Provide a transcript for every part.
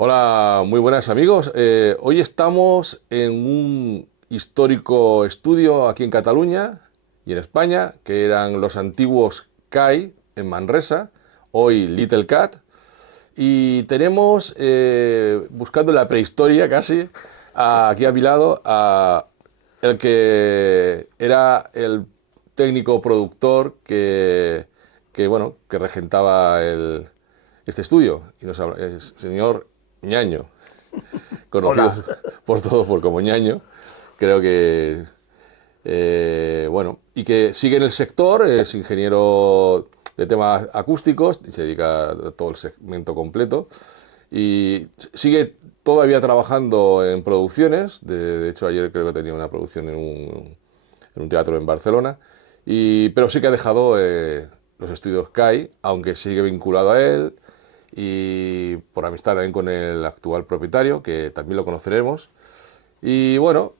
Hola, muy buenas amigos. Hoy estamos en un histórico estudio aquí en Cataluña y en España, que eran los antiguos CAI en Manresa, hoy Little Cat. Y tenemos, buscando la prehistoria casi, aquí a mi lado, a el que era el técnico productor que regentaba este estudio, y el señor Ñaño, conocido Hola. por todos por como Ñaño. Creo que, y que sigue en el sector, es ingeniero de temas acústicos y se dedica a todo el segmento completo. Y sigue todavía trabajando en producciones. De hecho, ayer creo que tenía una producción en un teatro en Barcelona. Pero sí que ha dejado los estudios CAI, aunque sigue vinculado a él y por amistad también con el actual propietario, que también lo conoceremos. Y bueno,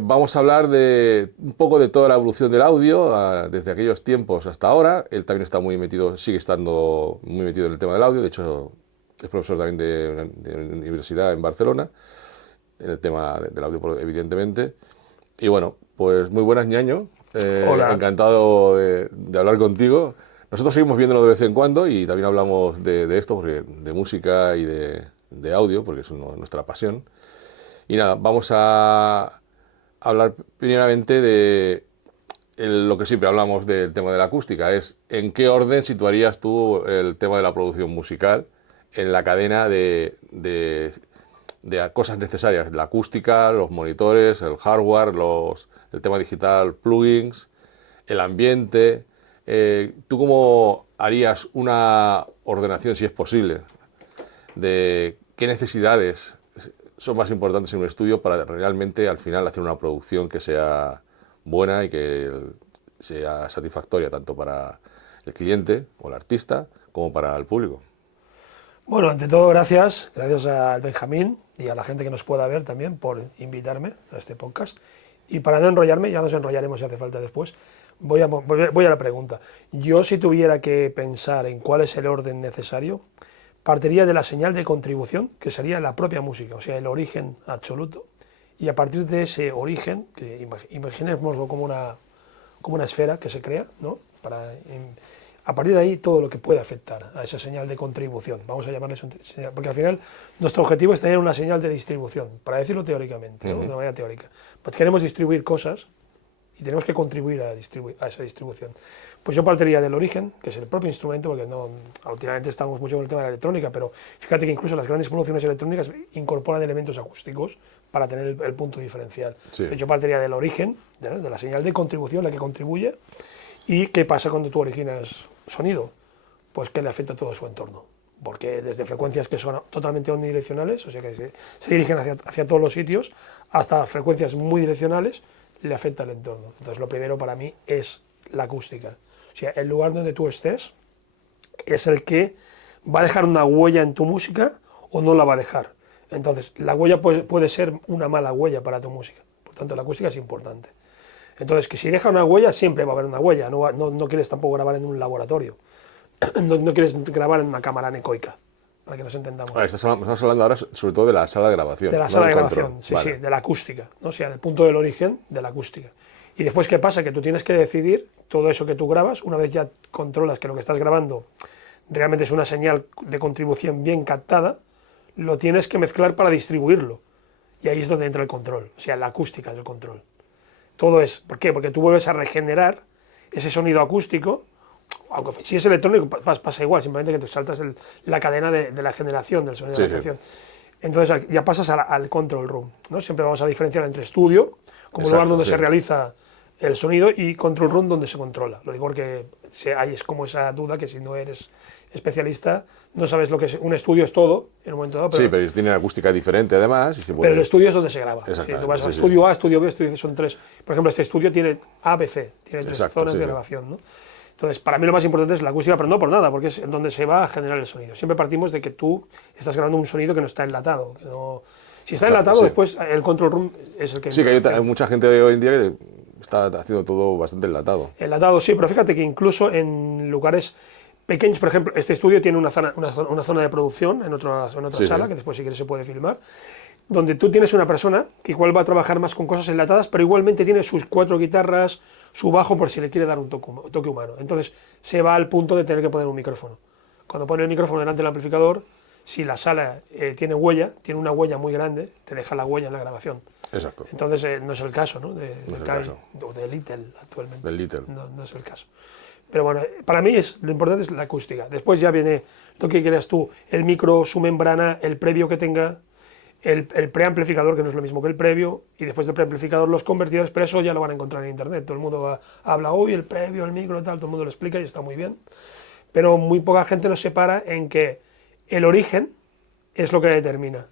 vamos a hablar de un poco de toda la evolución del audio, desde aquellos tiempos hasta ahora. Él también está muy metido, sigue estando muy metido en el tema del audio. De hecho, es profesor también de una universidad en Barcelona, en el tema del audio, evidentemente. Y bueno, pues muy buenas, Ñaño. Hola. Encantado de hablar contigo. Nosotros seguimos viéndonos de vez en cuando y también hablamos de esto, de música y de audio, porque es nuestra pasión. Y nada, vamos a hablar primeramente de lo que siempre hablamos del tema de la acústica, es en qué orden situarías tú el tema de la producción musical en la cadena de cosas necesarias, la acústica, los monitores, el hardware, el tema digital, plugins, el ambiente. ¿Tú cómo harías una ordenación, si es posible, de qué necesidades son más importantes en un estudio para realmente al final hacer una producción que sea buena y que sea satisfactoria tanto para el cliente o el artista como para el público? Bueno, ante todo, gracias al Benjamín y a la gente que nos pueda ver también por invitarme a este podcast. Y para no enrollarme, ya nos enrollaremos si hace falta después, voy a la pregunta. Yo, si tuviera que pensar en cuál es el orden necesario, partiría de la señal de contribución, que sería la propia música, o sea, el origen absoluto. Y a partir de ese origen, que imaginémoslo como una esfera que se crea, ¿no? A partir de ahí, todo lo que puede afectar a esa señal de contribución, vamos a llamarle señal, porque al final nuestro objetivo es tener una señal de distribución, para decirlo teóricamente, ¿no? De una manera teórica. Pues queremos distribuir cosas y tenemos que contribuir a esa distribución. Pues yo partiría del origen, que es el propio instrumento, porque no, últimamente estamos mucho con el tema de la electrónica, pero fíjate que incluso las grandes producciones electrónicas incorporan elementos acústicos para tener el punto diferencial. Sí. Yo partiría del origen, de la señal de contribución, la que contribuye, y qué pasa cuando tú originas sonido, pues que le afecta a todo su entorno, porque desde frecuencias que son totalmente omnidireccionales, o sea que se dirigen hacia todos los sitios, hasta frecuencias muy direccionales, le afecta al entorno. Entonces lo primero para mí es la acústica, o sea, el lugar donde tú estés es el que va a dejar una huella en tu música o no la va a dejar. Entonces la huella puede ser una mala huella para tu música, por tanto la acústica es importante. Entonces, que si deja una huella, siempre va a haber una huella. No quieres tampoco grabar en un laboratorio. No quieres grabar en una cámara anecoica, para que nos entendamos. Estamos hablando ahora sobre todo de la sala de grabación, De la no sala del de control. grabación, sí, Vale. sí, de la acústica, ¿no? O sea, del punto del origen de la acústica. Y después, ¿qué pasa? Que tú tienes que decidir todo eso que tú grabas, una vez ya controlas que lo que estás grabando realmente es una señal de contribución bien captada, lo tienes que mezclar para distribuirlo. Y ahí es donde entra el control, o sea, la acústica del control. Todo es, ¿por qué? Porque tú vuelves a regenerar ese sonido acústico, aunque si es electrónico pasa igual, simplemente que te saltas la cadena de la generación del sonido Sí, de la sí. canción. Entonces ya pasas al control room, ¿no? Siempre vamos a diferenciar entre estudio, como lugar Exacto, donde sí. se realiza el sonido, y control room donde se controla. Lo digo porque hay es como esa duda que si no eres especialista no sabes lo que es. Un estudio es todo en un momento dado, Sí, pero tiene una acústica diferente además y se pero el puede... estudio es donde se graba. Exactamente, Tú vas al sí, sí. estudio A, estudio B, estudio C, son tres. Por ejemplo, este estudio tiene A, B, C, tiene tres Exacto, zonas sí, de sí. grabación, ¿no? Entonces, para mí lo más importante es la acústica, pero no por nada, porque es donde se va a generar el sonido. Siempre partimos de que tú estás grabando un sonido que no está enlatado. Que no... Si está Exacto, enlatado, sí. después el control room es el que... Sí, que hay mucha gente hoy en día que está haciendo todo bastante enlatado. Enlatado, sí, pero fíjate que incluso en lugares pequeños, por ejemplo, este estudio tiene una zona de producción en otra Sí, sala, sí. que después si quieres se puede filmar, donde tú tienes una persona que igual va a trabajar más con cosas enlatadas, pero igualmente tiene sus 4 guitarras, su bajo por si le quiere dar un toque humano. Entonces se va al punto de tener que poner un micrófono. Cuando pone el micrófono delante del amplificador, si la sala tiene una huella muy grande, te deja la huella en la grabación. Exacto. Entonces no es el caso, ¿no? No es el Kai caso. o de Little actualmente. Del Little. No es el caso. Pero bueno, para mí lo importante es la acústica. Después ya viene lo que quieras tú, el micro, su membrana, el previo que tenga, el preamplificador, que no es lo mismo que el previo, y después del preamplificador los convertidores, pero eso ya lo van a encontrar en internet. Todo el mundo habla, uy, el previo, el micro, tal, todo el mundo lo explica y está muy bien. Pero muy poca gente nos separa en que el origen es lo que determina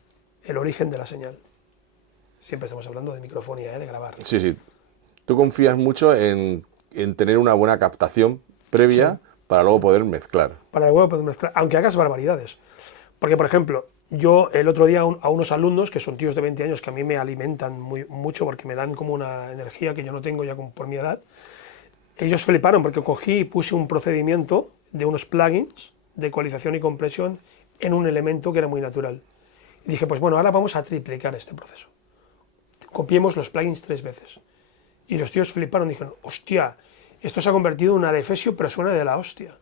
el origen de la señal. Siempre estamos hablando de microfonía, de grabar. Sí, sí. Tú confías mucho en tener una buena captación previa para luego poder mezclar. Para luego poder mezclar, aunque hagas barbaridades. Porque, por ejemplo, yo el otro día a unos alumnos, que son tíos de 20 años, que a mí me alimentan mucho porque me dan como una energía que yo no tengo ya por mi edad, ellos fliparon porque cogí y puse un procedimiento de unos plugins de ecualización y compresión en un elemento que era muy natural. Y dije, pues bueno, ahora vamos a triplicar este proceso. Copiemos los plugins 3 veces. Y los tíos fliparon, dijeron, hostia, esto se ha convertido en una Defesio, pero suena de la hostia.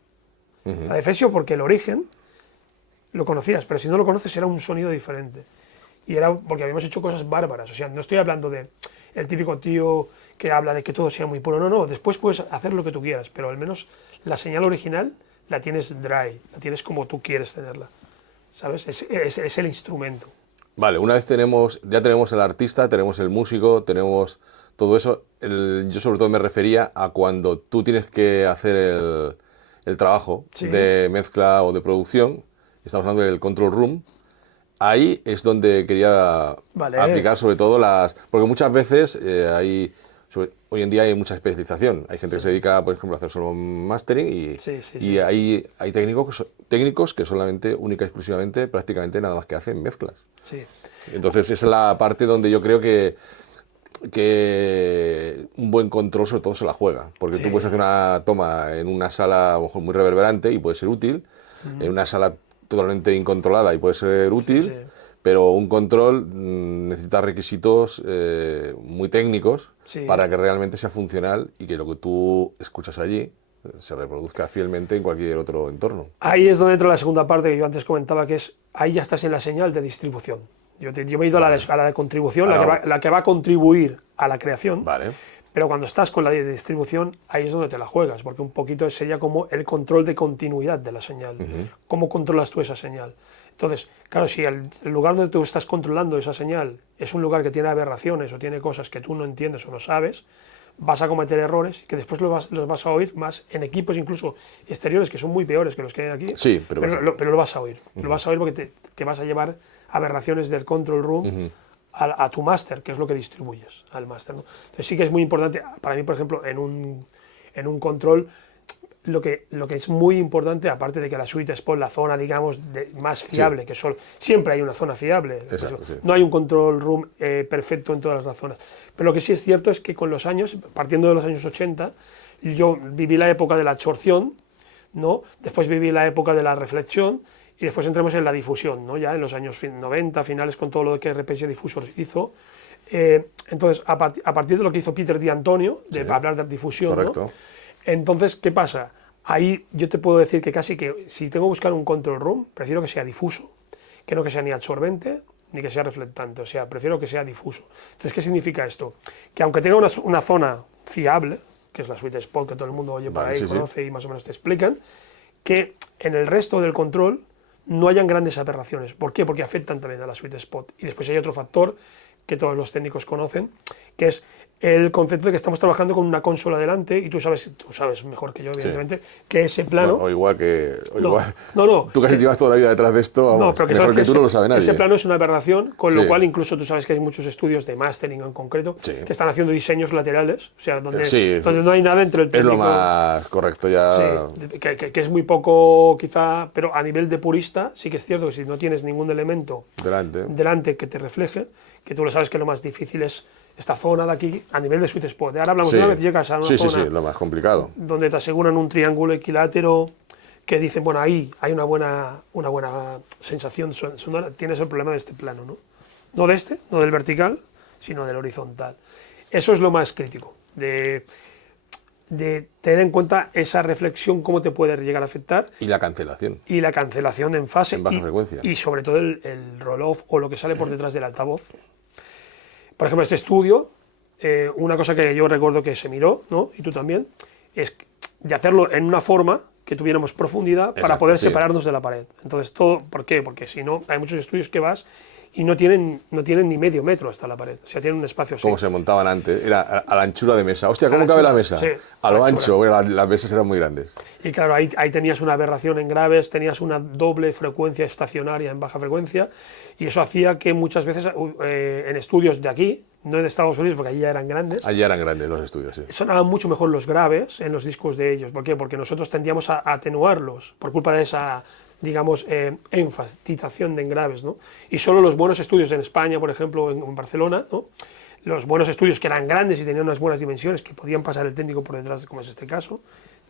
La Defesio porque el origen lo conocías, pero si no lo conoces era un sonido diferente. Y era porque habíamos hecho cosas bárbaras. O sea, no estoy hablando de el típico tío que habla de que todo sea muy puro. No, no, después puedes hacer lo que tú quieras, pero al menos la señal original la tienes dry, la tienes como tú quieres tenerla. ¿Sabes? Es el instrumento. Vale, una vez ya tenemos el artista, tenemos el músico, tenemos todo eso. Yo sobre todo me refería a cuando tú tienes que hacer el trabajo de mezcla o de producción. Estamos hablando del control room. Ahí es donde quería aplicar sobre todo porque muchas veces hoy en día hay mucha especialización. Hay gente que se dedica, por ejemplo, a hacer solo mastering y hay técnicos que solamente, única y exclusivamente, prácticamente nada más que hacen mezclas. Sí. Entonces esa es la parte donde yo creo que un buen control sobre todo se la juega. Porque tú puedes hacer una toma en una sala a lo mejor muy reverberante y puede ser útil, en una sala totalmente incontrolada y puede ser útil, pero un control necesita requisitos muy técnicos para que realmente sea funcional y que lo que tú escuchas allí se reproduzca fielmente en cualquier otro entorno. Ahí es donde entra la segunda parte que yo antes comentaba, que es, ahí ya estás en la señal de distribución. Yo me he ido a la de contribución, la que va a contribuir a la creación. Vale. Pero cuando estás con la de distribución, ahí es donde te la juegas, porque un poquito sería como el control de continuidad de la señal. ¿Cómo controlas tú esa señal? Entonces, claro, si el lugar donde tú estás controlando esa señal es un lugar que tiene aberraciones o tiene cosas que tú no entiendes o no sabes, vas a cometer errores que después los vas a oír más en equipos incluso exteriores que son muy peores que los que hay aquí. Sí, pero lo vas a oír. Lo vas a oír porque te vas a llevar aberraciones del control room a tu máster, que es lo que distribuyes al máster, ¿no? Entonces sí que es muy importante, para mí, por ejemplo, en un control, lo que es muy importante, aparte de que la suite spot, la zona, digamos, más fiable, que siempre hay una zona fiable. Exacto, no hay un control room perfecto en todas las zonas. Pero lo que sí es cierto es que con los años, partiendo de los años 80, yo viví la época de la absorción, ¿no? Después viví la época de la reflexión, y después entramos en la difusión, ¿no? Ya en los años 90, finales, con todo lo que RPS Diffusor hizo. Entonces, a partir de lo que hizo Peter Di Antonio, de hablar de difusión, ¿no? Entonces, ¿qué pasa? Ahí yo te puedo decir que casi que si tengo que buscar un control room, prefiero que sea difuso, que no que sea ni absorbente ni que sea reflectante, o sea, prefiero que sea difuso. Entonces, ¿qué significa esto? Que aunque tenga una zona fiable, que es la suite spot que todo el mundo oye por ahí, conoce y más o menos te explican, que en el resto del control no hayan grandes aberraciones. ¿Por qué? Porque afectan también a la suite spot. Y después hay otro factor que todos los técnicos conocen, que es el concepto de que estamos trabajando con una consola delante, y tú sabes mejor que yo, evidentemente, que ese plano... No, o igual que... No. Tú que llevas toda la vida detrás de esto, vamos, pero mejor que tú no lo sabe nadie. Ese plano es una aberración, con lo cual incluso tú sabes que hay muchos estudios de mastering en concreto que están haciendo diseños laterales, o sea, donde no hay nada entre el técnico... Es lo más correcto ya... Sí, que es muy poco quizá, pero a nivel de purista sí que es cierto que si no tienes ningún elemento delante que te refleje, que tú lo sabes que lo más difícil es esta zona de aquí, a nivel de sweet spot. Ahora hablamos de una vez llegas a una zona lo más complicado, donde te aseguran un triángulo equilátero que dicen, bueno, ahí hay una buena sensación sonora, tienes el problema de este plano, ¿no? No de este, no del vertical, sino del horizontal. Eso es lo más crítico, de tener en cuenta esa reflexión, cómo te puede llegar a afectar. Y la cancelación. Y la cancelación en fase. En baja frecuencia. Y sobre todo el roll-off o lo que sale por detrás del altavoz. Por ejemplo, este estudio, una cosa que yo recuerdo que se miró, ¿no? Y tú también, es de hacerlo en una forma que tuviéramos profundidad para poder separarnos de la pared. Entonces, todo, ¿por qué? Porque si no, hay muchos estudios que vas y no tienen ni medio metro hasta la pared. O sea, tienen un espacio así. Como se montaban antes, era a la anchura de mesa. Hostia, ¿cómo cabe la mesa? Sí, a lo ancho, porque las mesas eran muy grandes. Y claro, ahí tenías una aberración en graves, tenías una doble frecuencia estacionaria en baja frecuencia, y eso hacía que muchas veces en estudios de aquí, no en Estados Unidos, porque allí ya eran grandes. Allí eran grandes los estudios, sí. Sonaban mucho mejor los graves en los discos de ellos. ¿Por qué? Porque nosotros tendíamos a atenuarlos por culpa de esa, digamos, enfatización de graves, ¿no? Y solo los buenos estudios en España, por ejemplo, en Barcelona, ¿no? Los buenos estudios que eran grandes y tenían unas buenas dimensiones, que podían pasar el técnico por detrás, como es este caso,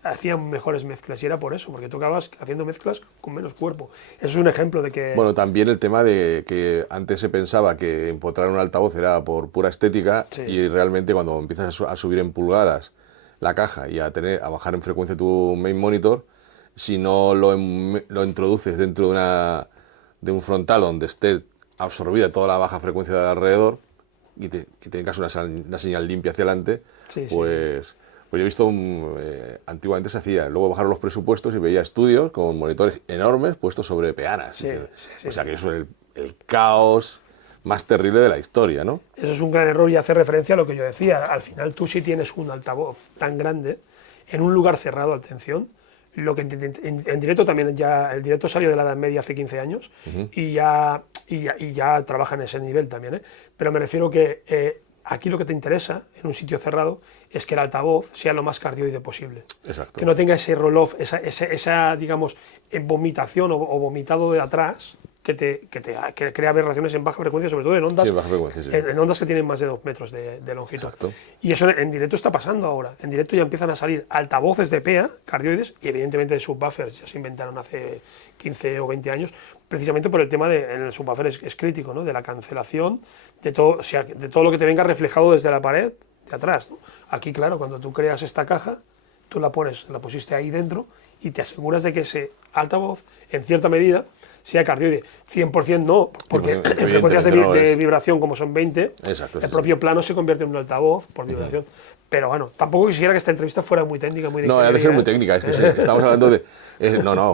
hacían mejores mezclas, y era por eso, porque tocabas haciendo mezclas con menos cuerpo. Eso es un ejemplo de que... Bueno, también el tema de que antes se pensaba que empotrar un altavoz era por pura estética, y realmente cuando empiezas a subir en pulgadas la caja y a bajar en frecuencia tu main monitor, si no lo introduces dentro de un frontal donde esté absorbida toda la baja frecuencia de alrededor y tengas una señal limpia hacia adelante, pues yo he visto, antiguamente se hacía, luego bajaron los presupuestos y veía estudios con monitores enormes puestos sobre peanas. O sea que eso es el caos más terrible de la historia, ¿no? Eso es un gran error y hace referencia a lo que yo decía. Al final tú si tienes un altavoz tan grande en un lugar cerrado, atención, lo que en directo también, ya el directo salió de la Edad Media hace 15 años y ya trabaja en ese nivel también, ¿eh? Pero me refiero que aquí lo que te interesa en un sitio cerrado es que el altavoz sea lo más cardioide posible. Exacto. Que no tenga ese roll-off, esa digamos, vomitación o vomitado de atrás que crea aberraciones en baja frecuencia, sobre todo en ondas, baja frecuencia, en ondas que tienen más de 2 metros de longitud. Exacto. Y eso en directo está pasando ahora. En directo ya empiezan a salir altavoces de PEA, cardioides, y evidentemente de subwoofers, ya se inventaron hace 15 o 20 años, precisamente por el tema en el subwoofer es crítico, ¿no? De la cancelación, de todo, o sea, de todo lo que te venga reflejado desde la pared de atrás, ¿no? Aquí, claro, cuando tú creas esta caja, tú la pusiste ahí dentro y te aseguras de que ese altavoz, en cierta medida, sea cardioide. 100% no, porque en frecuencias de vibración, como son 20, el propio plano se convierte en un altavoz por vibración. Pero bueno, tampoco quisiera que esta entrevista fuera muy técnica, muy... No, ha de ser muy técnica, es que sí, estamos hablando de...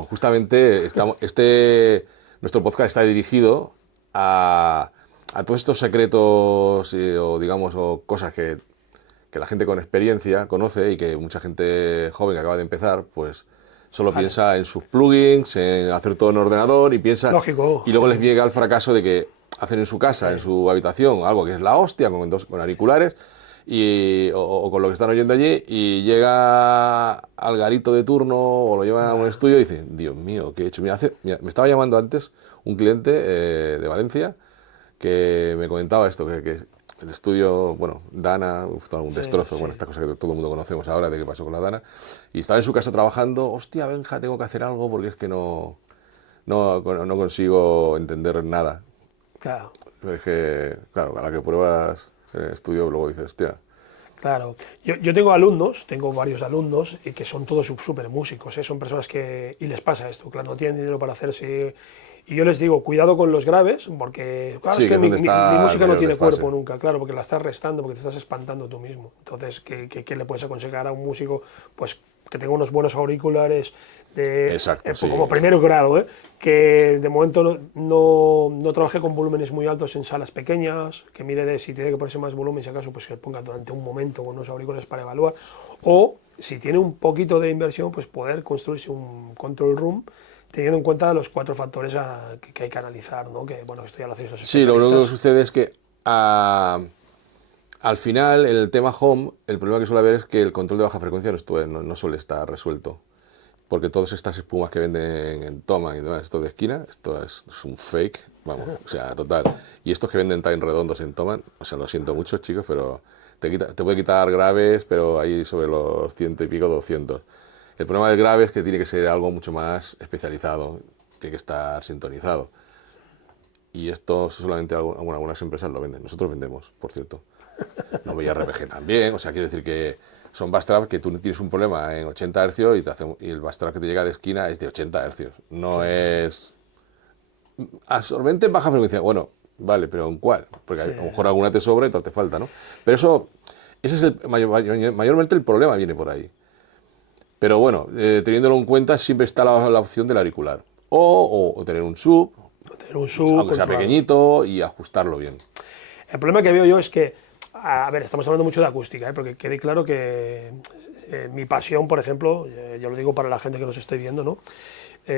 justamente nuestro podcast está dirigido a todos estos secretos o cosas que la gente con experiencia conoce y que mucha gente joven que acaba de empezar, pues solo piensa en sus plugins, en hacer todo en ordenador y piensa... Lógico. Y luego les llega el fracaso de que hacen en su casa, en su habitación, algo que es la hostia, con auriculares o con lo que están oyendo allí, y llega al garito de turno o lo lleva a un estudio y dice, Dios mío, ¿qué he hecho? Mira, me estaba llamando antes un cliente de Valencia que me comentaba esto, que el estudio, bueno, Dana, un destrozo, bueno, esta cosa que todo el mundo conocemos ahora de qué pasó con la Dana, y estaba en su casa trabajando, hostia, Benja, tengo que hacer algo porque es que no consigo entender nada. Claro. Es que, claro, a la que pruebas el estudio, luego dices, hostia. Claro. Yo tengo varios alumnos, y que son todos súper músicos, ¿eh? Son personas que... Y les pasa esto, claro, no tienen dinero para hacerse... Y yo les digo, cuidado con los graves, porque claro, es que mi música no tiene cuerpo nunca, claro, porque la estás restando, porque te estás espantando tú mismo. Entonces, ¿qué le puedes aconsejar a un músico? Pues que tenga unos buenos auriculares como primer grado, que de momento no trabaje con volúmenes muy altos en salas pequeñas, que mire si tiene que ponerse más volumen, si acaso, pues que ponga durante un momento con unos auriculares para evaluar, o si tiene un poquito de inversión, pues poder construirse un control room teniendo en cuenta los 4 factores que hay que analizar, ¿no? Que, bueno, esto ya lo hacéis los especialistas. Sí, lo único que sucede es que al final, en el tema home, el problema que suele haber es que el control de baja frecuencia no suele estar resuelto. Porque todas estas espumas que venden en Thomann y demás, esto de esquina, esto es un fake, vamos, o sea, total. Y estos que venden tan redondos en Thomann, o sea, lo siento mucho, chicos, pero te puede quitar graves, pero ahí sobre los 100 y pico, 200. El problema del grave es que tiene que ser algo mucho más especializado, tiene que estar sintonizado. Y esto solamente algunas empresas lo venden. Nosotros vendemos, por cierto. No voy a RPG también, o sea, quiero decir que son bass trap que tú tienes un problema en 80 Hz y el bass trap que te llega de esquina es de 80 Hz. No es absorbente en baja frecuencia. Bueno, vale, pero ¿en cuál? Porque a lo mejor alguna te sobra y otra te falta, ¿no? Pero ese es mayormente el problema viene por ahí. Pero bueno, teniéndolo en cuenta siempre está la opción del auricular. O tener un sub, aunque sea pequeñito, y ajustarlo bien. El problema que veo yo es que, a ver, estamos hablando mucho de acústica, porque quede claro que mi pasión, por ejemplo, yo lo digo para la gente que nos esté viendo, ¿no?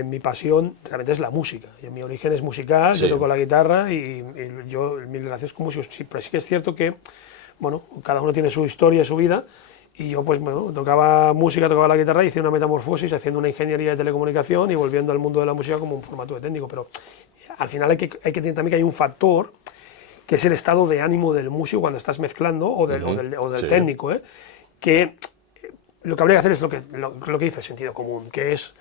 Mi pasión realmente es la música. Mi origen es musical, yo toco la guitarra y yo, mi relación es con músicos. Sí, pero sí que es cierto que, bueno, cada uno tiene su historia, su vida. Y yo, pues, bueno, tocaba música, tocaba la guitarra, hice una metamorfosis haciendo una ingeniería de telecomunicación y volviendo al mundo de la música como un formato de técnico. Pero al final hay que tener también que hay un factor que es el estado de ánimo del músico cuando estás mezclando o del técnico, que lo que habría que hacer es lo que dice sentido común, que es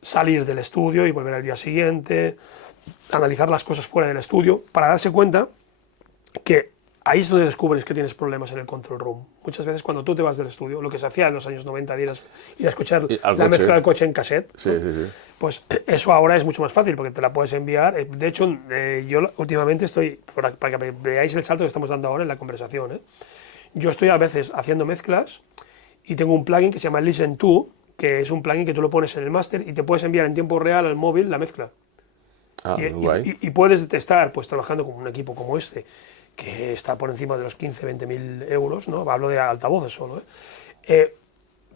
salir del estudio y volver al día siguiente, analizar las cosas fuera del estudio, para darse cuenta que ahí es donde descubres que tienes problemas en el control room. Muchas veces cuando tú te vas del estudio, lo que se hacía en los años 90 de ir a escuchar la mezcla del coche en cassette, pues eso ahora es mucho más fácil porque te la puedes enviar. De hecho, yo últimamente estoy, para que veáis el salto que estamos dando ahora en la conversación, yo estoy a veces haciendo mezclas y tengo un plugin que se llama Listen To, que es un plugin que tú lo pones en el máster y te puedes enviar en tiempo real al móvil la mezcla. Y puedes estar pues, trabajando con un equipo como este, que está por encima de los 15-20 mil euros, ¿no? Hablo de altavoces solo,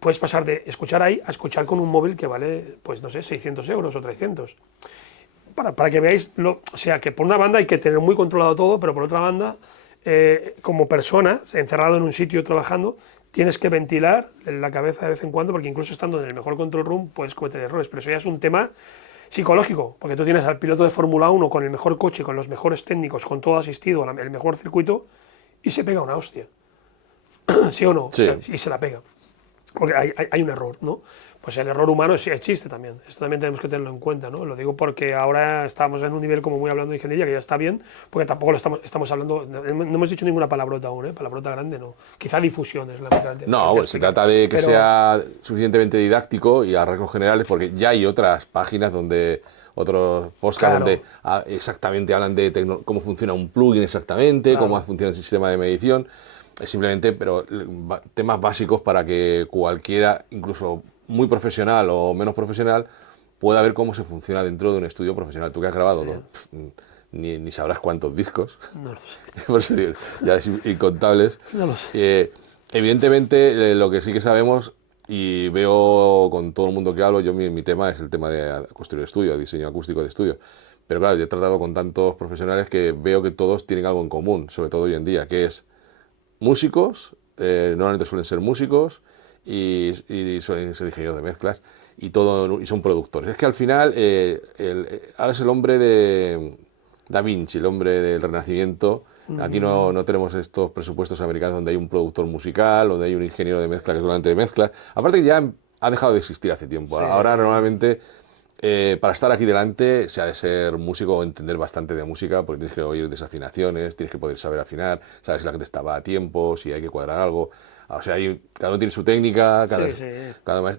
puedes pasar de escuchar ahí a escuchar con un móvil que vale, pues no sé, 600 euros o 300. Para que veáis, o sea, que por una banda hay que tener muy controlado todo, pero por otra banda, como persona, encerrado en un sitio trabajando, tienes que ventilar la cabeza de vez en cuando, porque incluso estando en el mejor control room puedes cometer errores, pero eso ya es un tema psicológico, porque tú tienes al piloto de Fórmula 1 con el mejor coche, con los mejores técnicos, con todo asistido, el mejor circuito, y se pega una hostia. ¿Sí o no? Sí. O sea, y se la pega. Porque hay un error, ¿no? Pues el error humano existe también. Esto también tenemos que tenerlo en cuenta, ¿no? Lo digo porque ahora estamos en un nivel como muy hablando de ingeniería, que ya está bien, porque tampoco lo estamos hablando, no hemos dicho ninguna palabrota aún, palabrota grande no. Quizá difusión es la verdad. No, bueno, se trata de que sea suficientemente didáctico y a rasgos generales, porque ya hay otras páginas donde otros podcasts donde exactamente hablan de cómo funciona un plugin exactamente, cómo funciona el sistema de medición. Es simplemente, pero temas básicos para que cualquiera, incluso muy profesional o menos profesional, pueda ver cómo se funciona dentro de un estudio profesional. Tú que has grabado, ni sabrás cuántos discos. No lo sé. Por eso digo, ya es incontables. No lo sé. Evidentemente, lo que sí que sabemos, y veo con todo el mundo que hablo, mi tema es el tema de construir estudio, diseño acústico de estudio. Pero claro, yo he tratado con tantos profesionales que veo que todos tienen algo en común, sobre todo hoy en día, que es músicos, normalmente suelen ser músicos y suelen ser ingenieros de mezclas y son productores. Es que al final ahora es el hombre de Da Vinci, el hombre del Renacimiento. Aquí no tenemos estos presupuestos americanos donde hay un productor musical, donde hay un ingeniero de mezcla que solamente de mezcla. Aparte que ya ha dejado de existir hace tiempo. Ahora normalmente para estar aquí delante se ha de ser músico o entender bastante de música, porque tienes que oír desafinaciones, tienes que poder saber afinar, saber si la gente estaba a tiempo, si hay que cuadrar algo. O sea, cada uno tiene su técnica,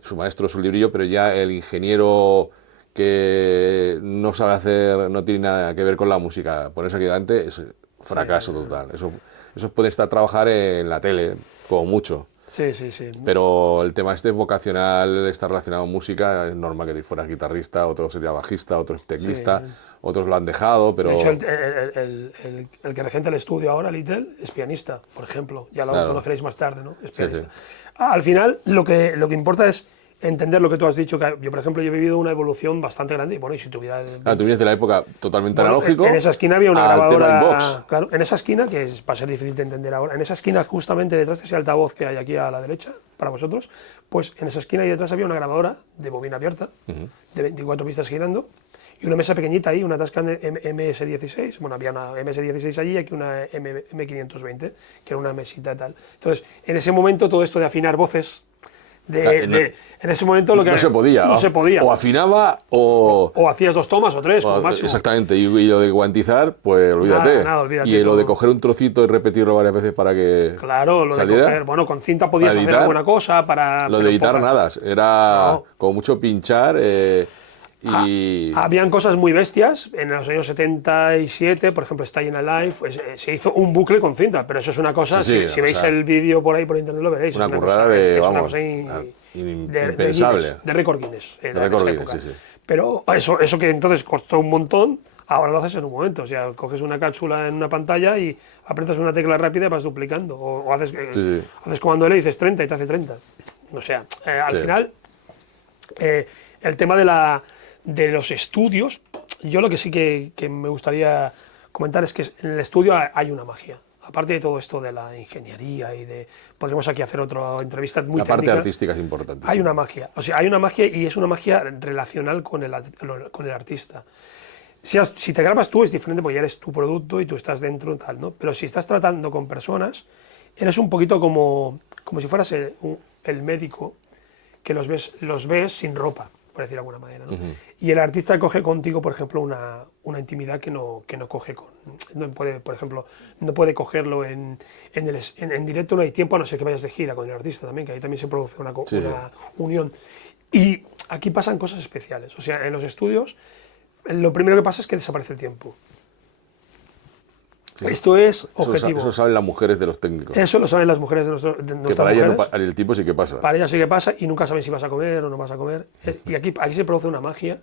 su maestro, su librillo, pero ya el ingeniero que no sabe hacer, no tiene nada que ver con la música, ponerse aquí delante es fracaso total. Eso puede trabajar en la tele, como mucho. Sí. Pero el tema vocacional está relacionado con música, es normal que fueras guitarrista, otro sería bajista, otro es teclista, otros lo han dejado, pero... De hecho, el que regenta el estudio ahora, Little, es pianista, por ejemplo, ya lo conoceréis más tarde, ¿no? Es pianista. Al final, lo que importa es entender lo que tú has dicho, que yo, por ejemplo, yo he vivido una evolución bastante grande, y bueno, y si tu vida... tú vienes de la época totalmente analógico. En esa esquina había una grabadora... Claro, en esa esquina, que va a ser difícil de entender ahora, en esa esquina justamente detrás de ese altavoz que hay aquí a la derecha, para vosotros, pues en esa esquina ahí detrás había una grabadora de bobina abierta, de 24 pistas girando, y una mesa pequeñita ahí, una Tascam MS16, bueno, había una MS16 allí y aquí una M520, que era una mesita y tal. Entonces, en ese momento todo esto de afinar voces, En ese momento lo que no se podía. no se podía. O afinaba o hacías 2 tomas o 3, como máximo. Exactamente, y lo de cuantizar, pues olvídate. Olvídate. Y lo de coger un trocito y repetirlo varias veces para que Claro, lo saliera. de coger, bueno, con cinta podías hacer alguna cosa para... Lo de editar nada, era No. como mucho pinchar y... Habían cosas muy bestias, en los años 77, por ejemplo, Staying Alive, pues, se hizo un bucle con cinta, pero eso es una cosa, Sí, si veis el vídeo por ahí por internet lo veréis. Una es currada cosa, de, es vamos, una cosa impensable. de récord Guinness. De récord Guinness, sí. Pero eso que entonces costó un montón, ahora lo haces en un momento. O sea, coges una cápsula en una pantalla y aprietas una tecla rápida y vas duplicando. O haces, haces comando L y dices 30 y te hace 30. O sea, al final, el tema de los estudios, yo lo que sí que me gustaría comentar es que en el estudio hay una magia. Aparte de todo esto de la ingeniería y de... Podríamos aquí hacer otra entrevista muy técnica. La parte artística es importante. Hay una magia. O sea, hay una magia y es una magia relacional con el artista. Si te grabas tú es diferente porque ya eres tu producto y tú estás dentro y tal, ¿no? Pero si estás tratando con personas, eres un poquito como si fueras el médico que los ves sin ropa, por decir de alguna manera, ¿no? Y el artista coge contigo, por ejemplo, una intimidad que no coge no puede, por ejemplo, no puede cogerlo en directo, no hay tiempo, a no ser que vayas de gira con el artista también, que ahí también se produce una unión. Y aquí pasan cosas especiales. O sea, en los estudios, lo primero que pasa es que desaparece el tiempo. Sí. Esto es objetivo. Eso saben las mujeres de los técnicos. Eso lo saben las mujeres de nuestras mujeres. Que para ellas el tiempo sí que pasa. Para ellas sí que pasa y nunca saben si vas a comer o no vas a comer. Y aquí se produce una magia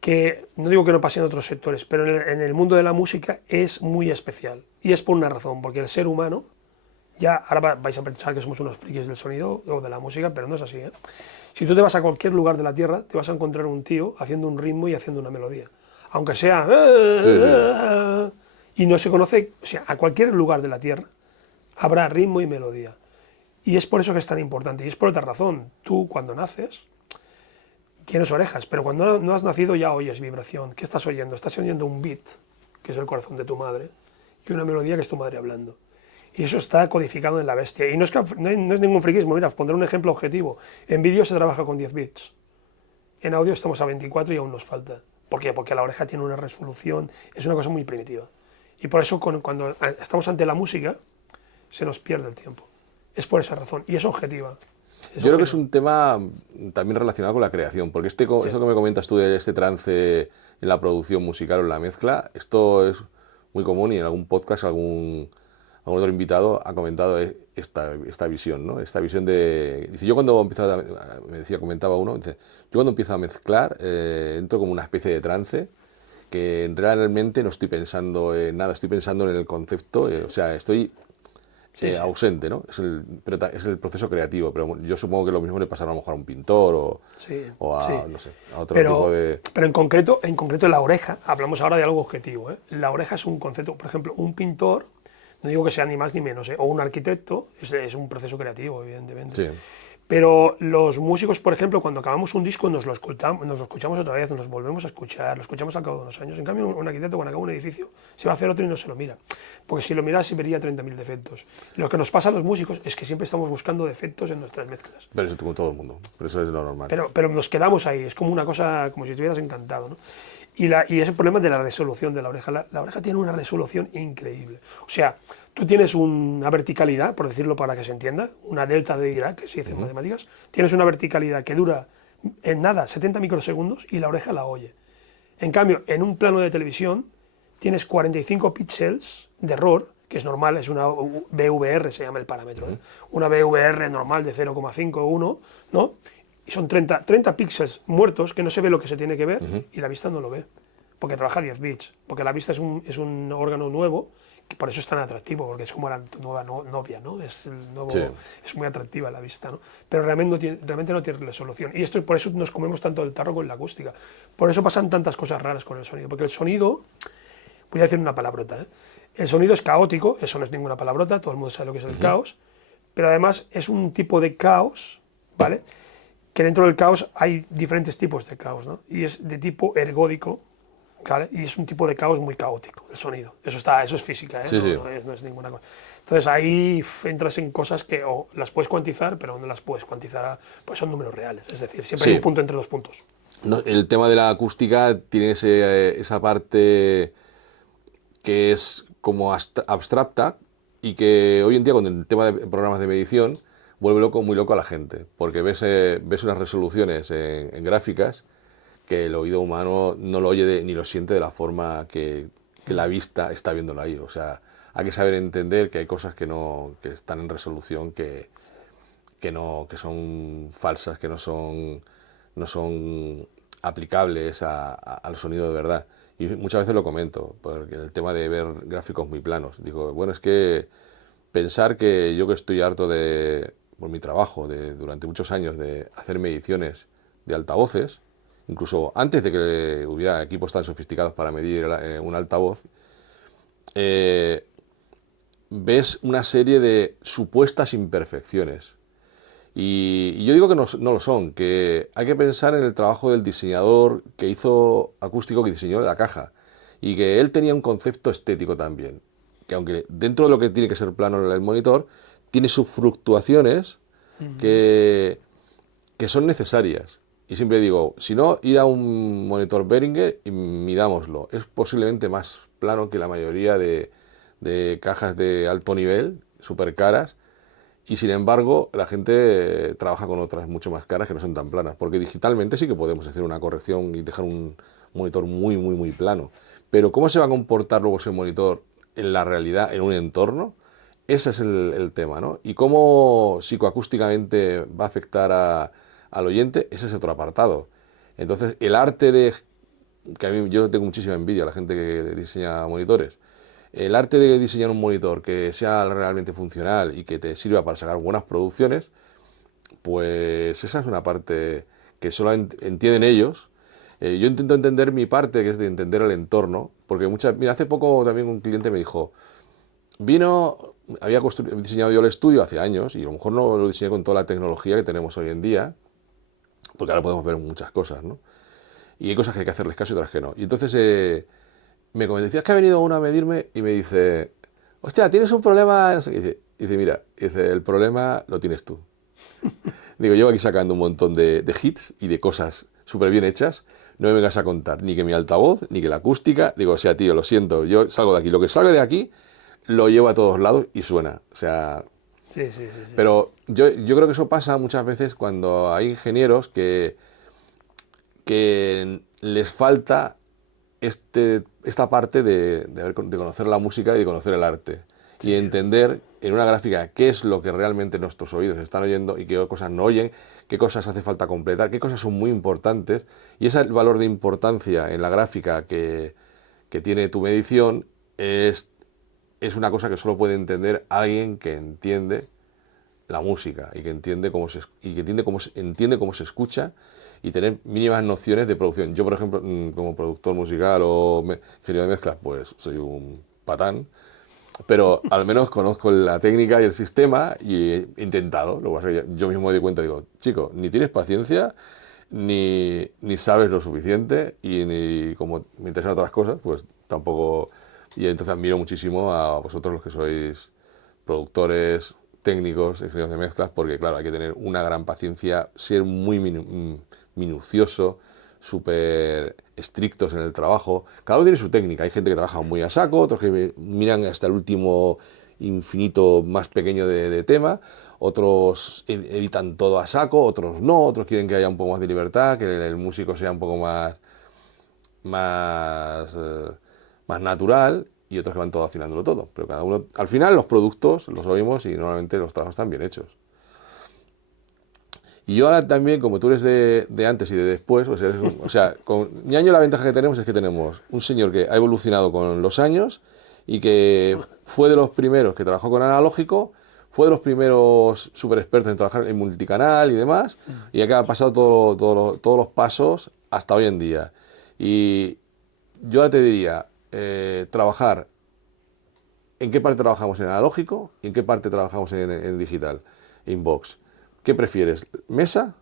que, no digo que no pase en otros sectores, pero en el mundo de la música es muy especial. Y es por una razón, porque el ser humano, ya ahora vais a pensar que somos unos frikis del sonido o de la música, pero no es así, ¿eh? Si tú te vas a cualquier lugar de la Tierra, te vas a encontrar un tío haciendo un ritmo y haciendo una melodía. Aunque sea... Y no se conoce, o sea, a cualquier lugar de la Tierra habrá ritmo y melodía. Y es por eso que es tan importante. Y es por otra razón. Tú, cuando naces, tienes orejas, pero cuando no has nacido ya oyes vibración. ¿Qué estás oyendo? Estás oyendo un beat, que es el corazón de tu madre, y una melodía que es tu madre hablando. Y eso está codificado en la bestia. Y no es ningún friquismo. Mira, os pondré un ejemplo objetivo. En vídeo se trabaja con 10 bits. En audio estamos a 24 y aún nos falta. ¿Por qué? Porque la oreja tiene una resolución, es una cosa muy primitiva. Y por eso cuando estamos ante la música, se nos pierde el tiempo. Es por esa razón. Y es objetiva. Yo creo que es un tema también relacionado con la creación, porque esto que me comentas tú de este trance en la producción musical o en la mezcla, esto es muy común y en algún podcast algún otro invitado ha comentado esta visión, ¿no? Esta visión de... Dice, yo cuando comentaba uno, dice, yo cuando empiezo a mezclar entro como una especie de trance que realmente no estoy pensando en nada, estoy pensando en el concepto, o sea, estoy ausente, ¿no? Es el proceso creativo, pero yo supongo que lo mismo le pasará a lo mejor a un pintor o a, no sé, a otro tipo de... Pero en concreto la oreja, hablamos ahora de algo objetivo, ¿eh? La oreja es un concepto, por ejemplo, un pintor, no digo que sea ni más ni menos, ¿eh? O un arquitecto, es un proceso creativo, evidentemente. Sí. Pero los músicos, por ejemplo, cuando acabamos un disco nos lo escuchamos otra vez, nos lo volvemos a escuchar, lo escuchamos al cabo de unos años. En cambio, un arquitecto cuando acaba un edificio se va a hacer otro y no se lo mira. Porque si lo miras se vería 30.000 defectos. Lo que nos pasa a los músicos es que siempre estamos buscando defectos en nuestras mezclas. Pero eso como todo el mundo, pero eso es lo normal. Pero nos quedamos ahí, es como una cosa, como si estuvieras encantado, ¿no? Y ese problema de la resolución de la oreja. La oreja tiene una resolución increíble. O sea, tú tienes una verticalidad, por decirlo para que se entienda, una delta de Dirac, que se dice en matemáticas, tienes una verticalidad que dura en nada 70 microsegundos y la oreja la oye. En cambio, en un plano de televisión tienes 45 píxeles de error, que es normal, es una BVR, se llama el parámetro, ¿eh? Una BVR normal de 0,5 o 1, ¿no? Y son 30 píxeles muertos que no se ve lo que se tiene que ver y la vista no lo ve, porque trabaja 10 bits, porque la vista es un órgano nuevo, que por eso es tan atractivo, porque es como la nueva novia, ¿no? Es muy atractiva la vista, ¿no? Pero realmente no tiene resolución. Y por eso nos comemos tanto el tarro con la acústica. Por eso pasan tantas cosas raras con el sonido, porque el sonido, voy a decir una palabrota, ¿eh? El sonido es caótico, eso no es ninguna palabrota, todo el mundo sabe lo que es el caos, pero además es un tipo de caos, ¿vale? Que dentro del caos hay diferentes tipos de caos, ¿no? Y es de tipo ergódico, ¿vale? Y es un tipo de caos muy caótico, el sonido. Eso es física, ¿eh? Sí, sí. No es ninguna cosa. Entonces ahí entras en cosas que o las puedes cuantizar, pero no las puedes cuantizar, pues son números reales. Es decir, siempre hay un Sí. punto entre dos puntos. No, el tema de la acústica tiene esa parte que es como abstracta y que hoy en día con el tema de programas de medición vuelve muy loco a la gente, porque ves unas resoluciones en gráficas que el oído humano no lo oye ni lo siente de la forma que la vista está viéndolo ahí. O sea, hay que saber entender que hay cosas que están en resolución que son falsas, que no son aplicables al sonido de verdad. Y muchas veces lo comento, porque el tema de ver gráficos muy planos. Digo, bueno, es que pensar que yo que estoy harto por mi trabajo, durante muchos años, de hacer mediciones de altavoces, incluso antes de que hubiera equipos tan sofisticados para medir un altavoz, eh, ves una serie de supuestas imperfecciones. Y yo digo que no lo son, que hay que pensar en el trabajo del diseñador que hizo acústico, que diseñó la caja, y que él tenía un concepto estético también, que aunque dentro de lo que tiene que ser plano el monitor, tiene sus fluctuaciones que, que son necesarias. Y siempre digo, si no, ir a un monitor Behringer y midámoslo. Es posiblemente más plano que la mayoría de cajas de alto nivel, súper caras, y sin embargo, la gente trabaja con otras mucho más caras que no son tan planas, porque digitalmente sí que podemos hacer una corrección y dejar un monitor muy plano. Pero ¿cómo se va a comportar luego ese monitor en la realidad, en un entorno? Ese es el tema, ¿no? Y cómo psicoacústicamente va a afectar al oyente, ese es otro apartado. Entonces, el arte que a mí yo tengo muchísima envidia a la gente que diseña monitores, el arte de diseñar un monitor que sea realmente funcional y que te sirva para sacar buenas producciones, pues esa es una parte que solo entienden ellos. Yo intento entender mi parte, que es de entender el entorno, porque mira, hace poco también un cliente me dijo, había diseñado yo el estudio hace años y a lo mejor no lo diseñé con toda la tecnología que tenemos hoy en día, porque ahora podemos ver muchas cosas, ¿no? Y hay cosas que hay que hacerles caso y otras que no. Y entonces me decías que ha venido uno a medirme y me dice, hostia, tienes un problema. No sé qué. Dice, mira, el problema lo tienes tú. Digo, yo aquí sacando un montón de hits y de cosas súper bien hechas. No me vengas a contar ni que mi altavoz, ni que la acústica. Digo, o sea, tío, lo siento, yo salgo de aquí. Lo que salga de aquí lo llevo a todos lados y suena. O sea, Sí. pero yo creo que eso pasa muchas veces cuando hay ingenieros que les falta esta parte de conocer la música y de conocer el arte. Sí, Y entender en una gráfica qué es lo que realmente nuestros oídos están oyendo y qué cosas no oyen, qué cosas hace falta completar, qué cosas son muy importantes. Y ese valor de importancia en la gráfica que tiene tu medición es una cosa que solo puede entender alguien que entiende la música y que entiende entiende cómo se escucha y tener mínimas nociones de producción. Yo, por ejemplo, como productor musical o ingeniero de mezclas, pues soy un patán, pero al menos conozco la técnica y el sistema y he intentado. Lo que pasa es que yo mismo me doy cuenta, digo, chico, ni tienes paciencia, ni sabes lo suficiente y ni como me interesan otras cosas, pues tampoco. Y entonces admiro muchísimo a vosotros los que sois productores, técnicos, ingenieros de mezclas, porque claro, hay que tener una gran paciencia, ser muy minucioso, súper estrictos en el trabajo. Cada uno tiene su técnica. Hay gente que trabaja muy a saco, otros que miran hasta el último infinito más pequeño de tema, otros editan todo a saco, otros no, otros quieren que haya un poco más de libertad, que el músico sea un poco más, eh, más natural y otros que van todo afinándolo todo. Pero cada uno, al final los productos los oímos y normalmente los trabajos están bien hechos. Y yo ahora también, como tú eres de antes y de después, o sea, con mi año la ventaja que tenemos es que tenemos un señor que ha evolucionado con los años y que fue de los primeros que trabajó con analógico, fue de los primeros super expertos en trabajar en multicanal y demás, y acá ha pasado todos los pasos hasta hoy en día. Y yo ahora te diría, trabajar, ¿en qué parte trabajamos en analógico y en qué parte trabajamos en digital, inbox? ¿Qué prefieres? ¿Mesa?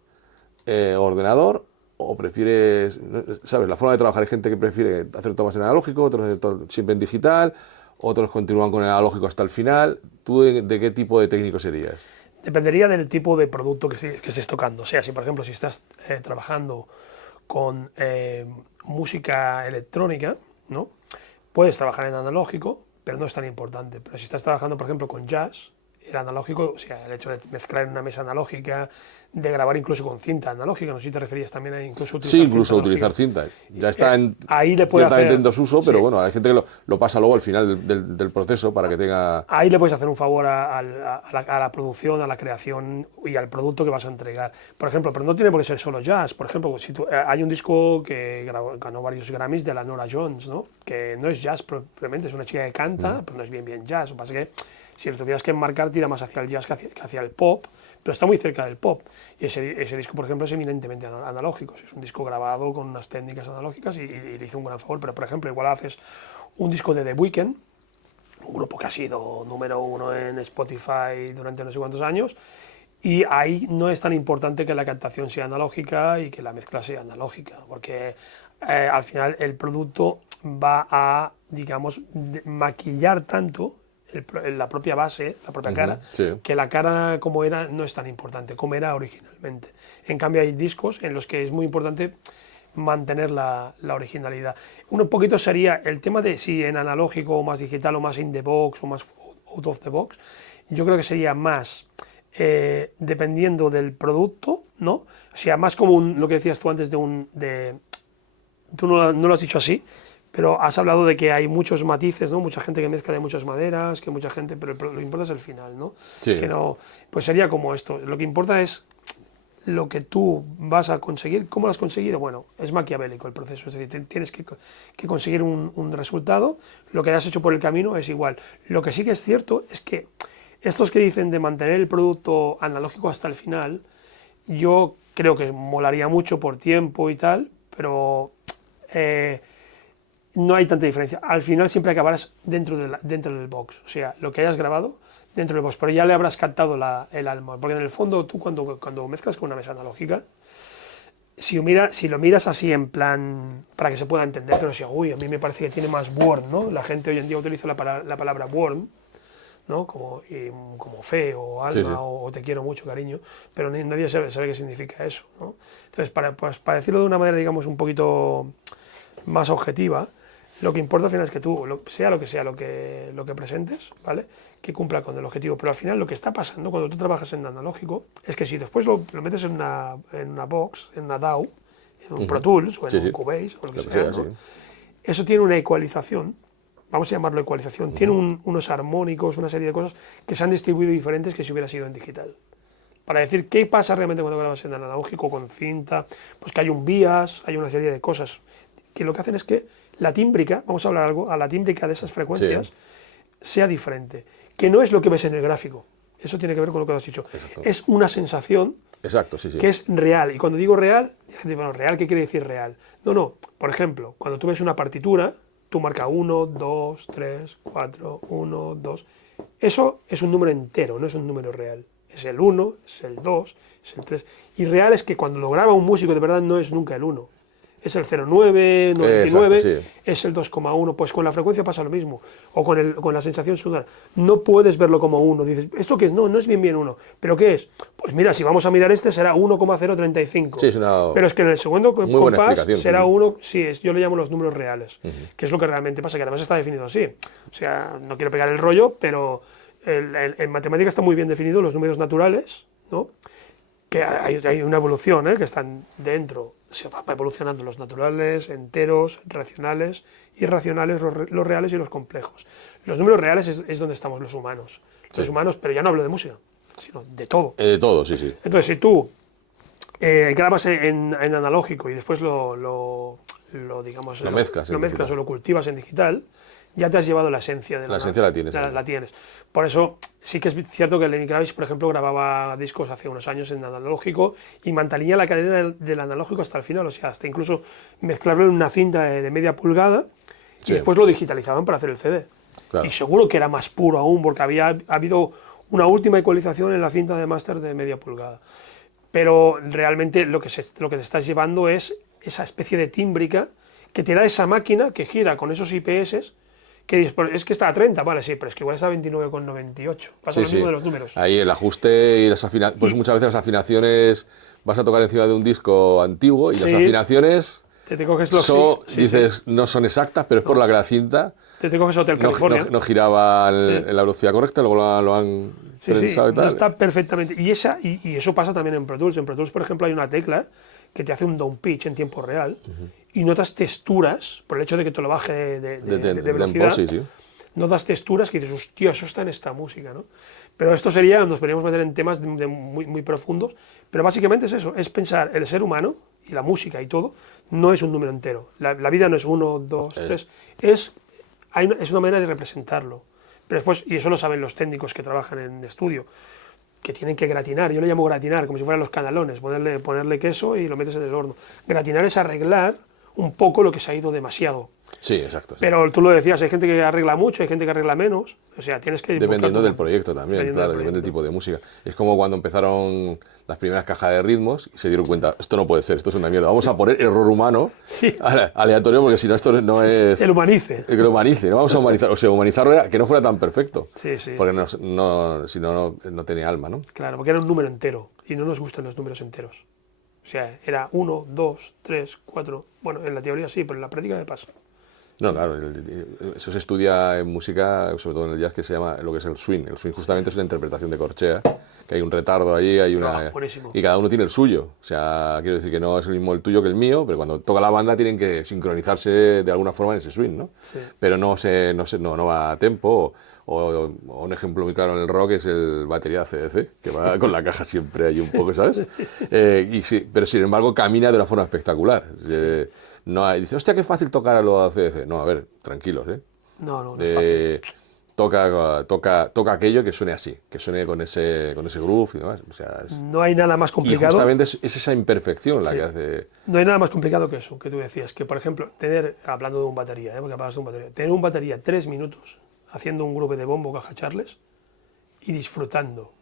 ¿Ordenador o prefieres, ¿sabes? La forma de trabajar, hay gente que prefiere hacer todo más en analógico, otros siempre en digital, otros continúan con el analógico hasta el final. ¿Tú de qué tipo de técnico serías? Dependería del tipo de producto que estés tocando. O sea, si por ejemplo, si estás trabajando con música electrónica, ¿no? Puedes trabajar en analógico, pero no es tan importante. Pero si estás trabajando, por ejemplo, con jazz, el analógico, o sea, el hecho de mezclar en una mesa analógica, de grabar incluso con cinta analógica, no sé si te referías también a incluso utilizar Sí, incluso cinta utilizar cinta. Ya está ahí le puede ciertamente hacer, en desuso, pero sí, bueno, hay gente que lo pasa luego al final del proceso para que tenga... ahí le puedes hacer un favor a la producción, a la creación y al producto que vas a entregar. Por ejemplo, pero no tiene por qué ser solo jazz. Por ejemplo, si hay un disco que ganó varios Grammys de la Nora Jones, ¿no? Que no es jazz propiamente, es una chica que canta, pero no es bien jazz. Lo que pasa es que si lo tuvieras que enmarcar, tira más hacia el jazz que hacia el pop, pero está muy cerca del pop. Y ese disco, por ejemplo, es eminentemente analógico. Es un disco grabado con unas técnicas analógicas y le hizo un gran favor. Pero, por ejemplo, igual haces un disco de The Weeknd, un grupo que ha sido número 1 en Spotify durante no sé cuántos años, y ahí no es tan importante que la captación sea analógica y que la mezcla sea analógica, porque al final el producto va a, digamos, maquillar tanto la propia base, la propia cara, sí. que la cara como era no es tan importante, como era originalmente. En cambio hay discos en los que es muy importante mantener la originalidad. Un poquito sería el tema de si en analógico o más digital o más in the box o más out of the box. Yo creo que sería más dependiendo del producto, ¿no? O sea, más como lo que decías tú antes tú no lo has dicho así, pero has hablado de que hay muchos matices, ¿no? Mucha gente que mezcla de muchas maderas, que mucha gente, pero lo que importa es el final, ¿no? Sí. Que no, pues sería como esto. Lo que importa es lo que tú vas a conseguir. ¿Cómo lo has conseguido? Bueno, es maquiavélico el proceso, es decir, tienes que conseguir un resultado, lo que has hecho por el camino es igual. Lo que sí que es cierto es que estos que dicen de mantener el producto analógico hasta el final, yo creo que molaría mucho por tiempo y tal, pero no hay tanta diferencia. Al final siempre acabarás dentro del box, o sea, lo que hayas grabado dentro del box, pero ya le habrás captado el alma, porque en el fondo tú cuando mezclas con una mesa analógica, si lo miras así en plan, para que se pueda entender, que no sea, uy, a mí me parece que tiene más warm, ¿no? La gente hoy en día utiliza la palabra warm, ¿no? Como fe o alma, Sí. o te quiero mucho, cariño, pero nadie sabe qué significa eso, ¿no? Entonces, para decirlo de una manera, digamos, un poquito más objetiva, lo que importa al final es que tú, sea lo que sea lo que presentes, ¿vale? Que cumpla con el objetivo. Pero al final lo que está pasando cuando tú trabajas en analógico es que si después lo metes en una box, en una DAW, en un Pro Tools o en un Cubase o lo que sea, ¿no? Sí. Eso tiene una ecualización, vamos a llamarlo ecualización, tiene unos armónicos, una serie de cosas que se han distribuido diferentes que si hubiera sido en digital. Para decir qué pasa realmente cuando grabas en analógico con cinta, pues que hay un bias, hay una serie de cosas que lo que hacen es que la tímbrica, vamos a hablar algo, a la tímbrica de esas frecuencias sea diferente, que no es lo que ves en el gráfico, eso tiene que ver con lo que has dicho. Exacto. Es una sensación que es real, y cuando digo real, bueno, real, ¿qué quiere decir real? No, por ejemplo, cuando tú ves una partitura, tú marcas 1, 2, 3, 4, 1, 2, eso es un número entero, no es un número real. Es el 1, es el 2, es el 3. Y real es que cuando lo graba un músico de verdad no es nunca el 1. Es el 0,9, 99, Exacto, sí. es el 2,1. Pues con la frecuencia pasa lo mismo. O con la sensación sonora. No puedes verlo como 1. Dices, ¿esto qué es? No es bien 1. ¿Pero qué es? Pues mira, si vamos a mirar será 1,035. Sí, es una Pero es que en el segundo compás será sí. 1, yo le llamo los números reales, que es lo que realmente pasa, que además está definido así. O sea, no quiero pegar el rollo, pero en matemática está muy bien definido los números naturales, ¿no? Que hay una evolución, que están dentro, se va evolucionando los naturales, enteros, racionales, irracionales, los reales y los complejos. Los números reales es donde estamos los humanos. Los humanos, pero ya no hablo de música, sino de todo. De todo, sí. Entonces, si tú grabas en analógico y después lo mezclas o lo cultivas en digital, ya te has llevado la esencia de la esencia la tienes. La tienes. Por eso sí que es cierto que Lenny Kravitz, por ejemplo, grababa discos hace unos años en analógico y mantenía la cadena del analógico hasta el final, o sea, hasta incluso mezclarlo en una cinta de media pulgada y después lo digitalizaban para hacer el CD. Claro. Y seguro que era más puro aún porque había habido una última ecualización en la cinta de máster de media pulgada. pero realmente lo que te estás llevando es esa especie de tímbrica que te da esa máquina que gira con esos IPS, que dices, "Pues es que está a 30, vale, sí, pero es que igual está a 29,98. Pasa lo mismo de los números. Ahí el ajuste y las afinaciones, pues muchas veces las afinaciones, vas a tocar encima de un disco antiguo y las afinaciones te coges los dices, no son exactas, pero es por la que la cinta te coges Hotel California. no giraba en la velocidad correcta, luego lo han prensado y tal. No está perfectamente. Y eso pasa también en Pro Tools. En Pro Tools, por ejemplo, hay una tecla que te hace un down pitch en tiempo real y notas texturas, por el hecho de que te lo baje de velocidad, notas texturas que dices, hostia, eso está en esta música, ¿no? Pero esto nos podríamos meter en temas muy, muy profundos, pero básicamente es eso, es pensar el ser humano y la música y todo, no es un número entero. La vida no es 1, 2, 3, es una manera de representarlo. Pero después, y eso lo saben los técnicos que trabajan en estudio, que tienen que gratinar, yo le llamo gratinar, como si fueran los canalones, ponerle queso y lo metes en el horno. Gratinar es arreglar un poco lo que se ha ido demasiado. Sí, exacto. Sí. Pero tú lo decías, hay gente que arregla mucho, hay gente que arregla menos, o sea, tienes que... Dependiendo del proyecto también, claro, depende del tipo de música. Es como cuando empezaron las primeras cajas de ritmos y se dieron cuenta, esto no puede ser, esto es una mierda, vamos a poner error humano aleatorio, porque si no esto no es... El humanice. Que lo humanice, no vamos a humanizar, o sea, humanizarlo era que no fuera tan perfecto. Sí, sí. Porque si no tenía alma, ¿no? Claro, porque era un número entero y no nos gustan los números enteros. O sea, era 1, 2, 3, 4... Bueno, en la teoría sí, pero en la práctica me pasa. No, claro, eso se estudia en música, sobre todo en el jazz, que se llama lo que es el swing. El swing justamente es una interpretación de corchea, que hay un retardo ahí, y cada uno tiene el suyo. O sea, quiero decir que no es el mismo el tuyo que el mío, pero cuando toca la banda tienen que sincronizarse de alguna forma en ese swing, ¿no? Sí. Pero no va a tempo. O un ejemplo muy claro en el rock es el batería CDC, que va con la caja siempre ahí un poco, ¿sabes? Pero sin embargo camina de una forma espectacular. Dice, hostia, qué fácil tocar a lo CDC. No, a ver, tranquilos, ¿eh? No es fácil. Toca aquello que suene así, que suene con ese groove y demás. O sea, no hay nada más complicado. Y justamente es esa imperfección la que hace... No hay nada más complicado que eso, que tú decías, que por ejemplo, hablando de un batería, porque hablas de un batería, tener un batería 3 minutos haciendo un grupo de bombo, caja charles y disfrutando.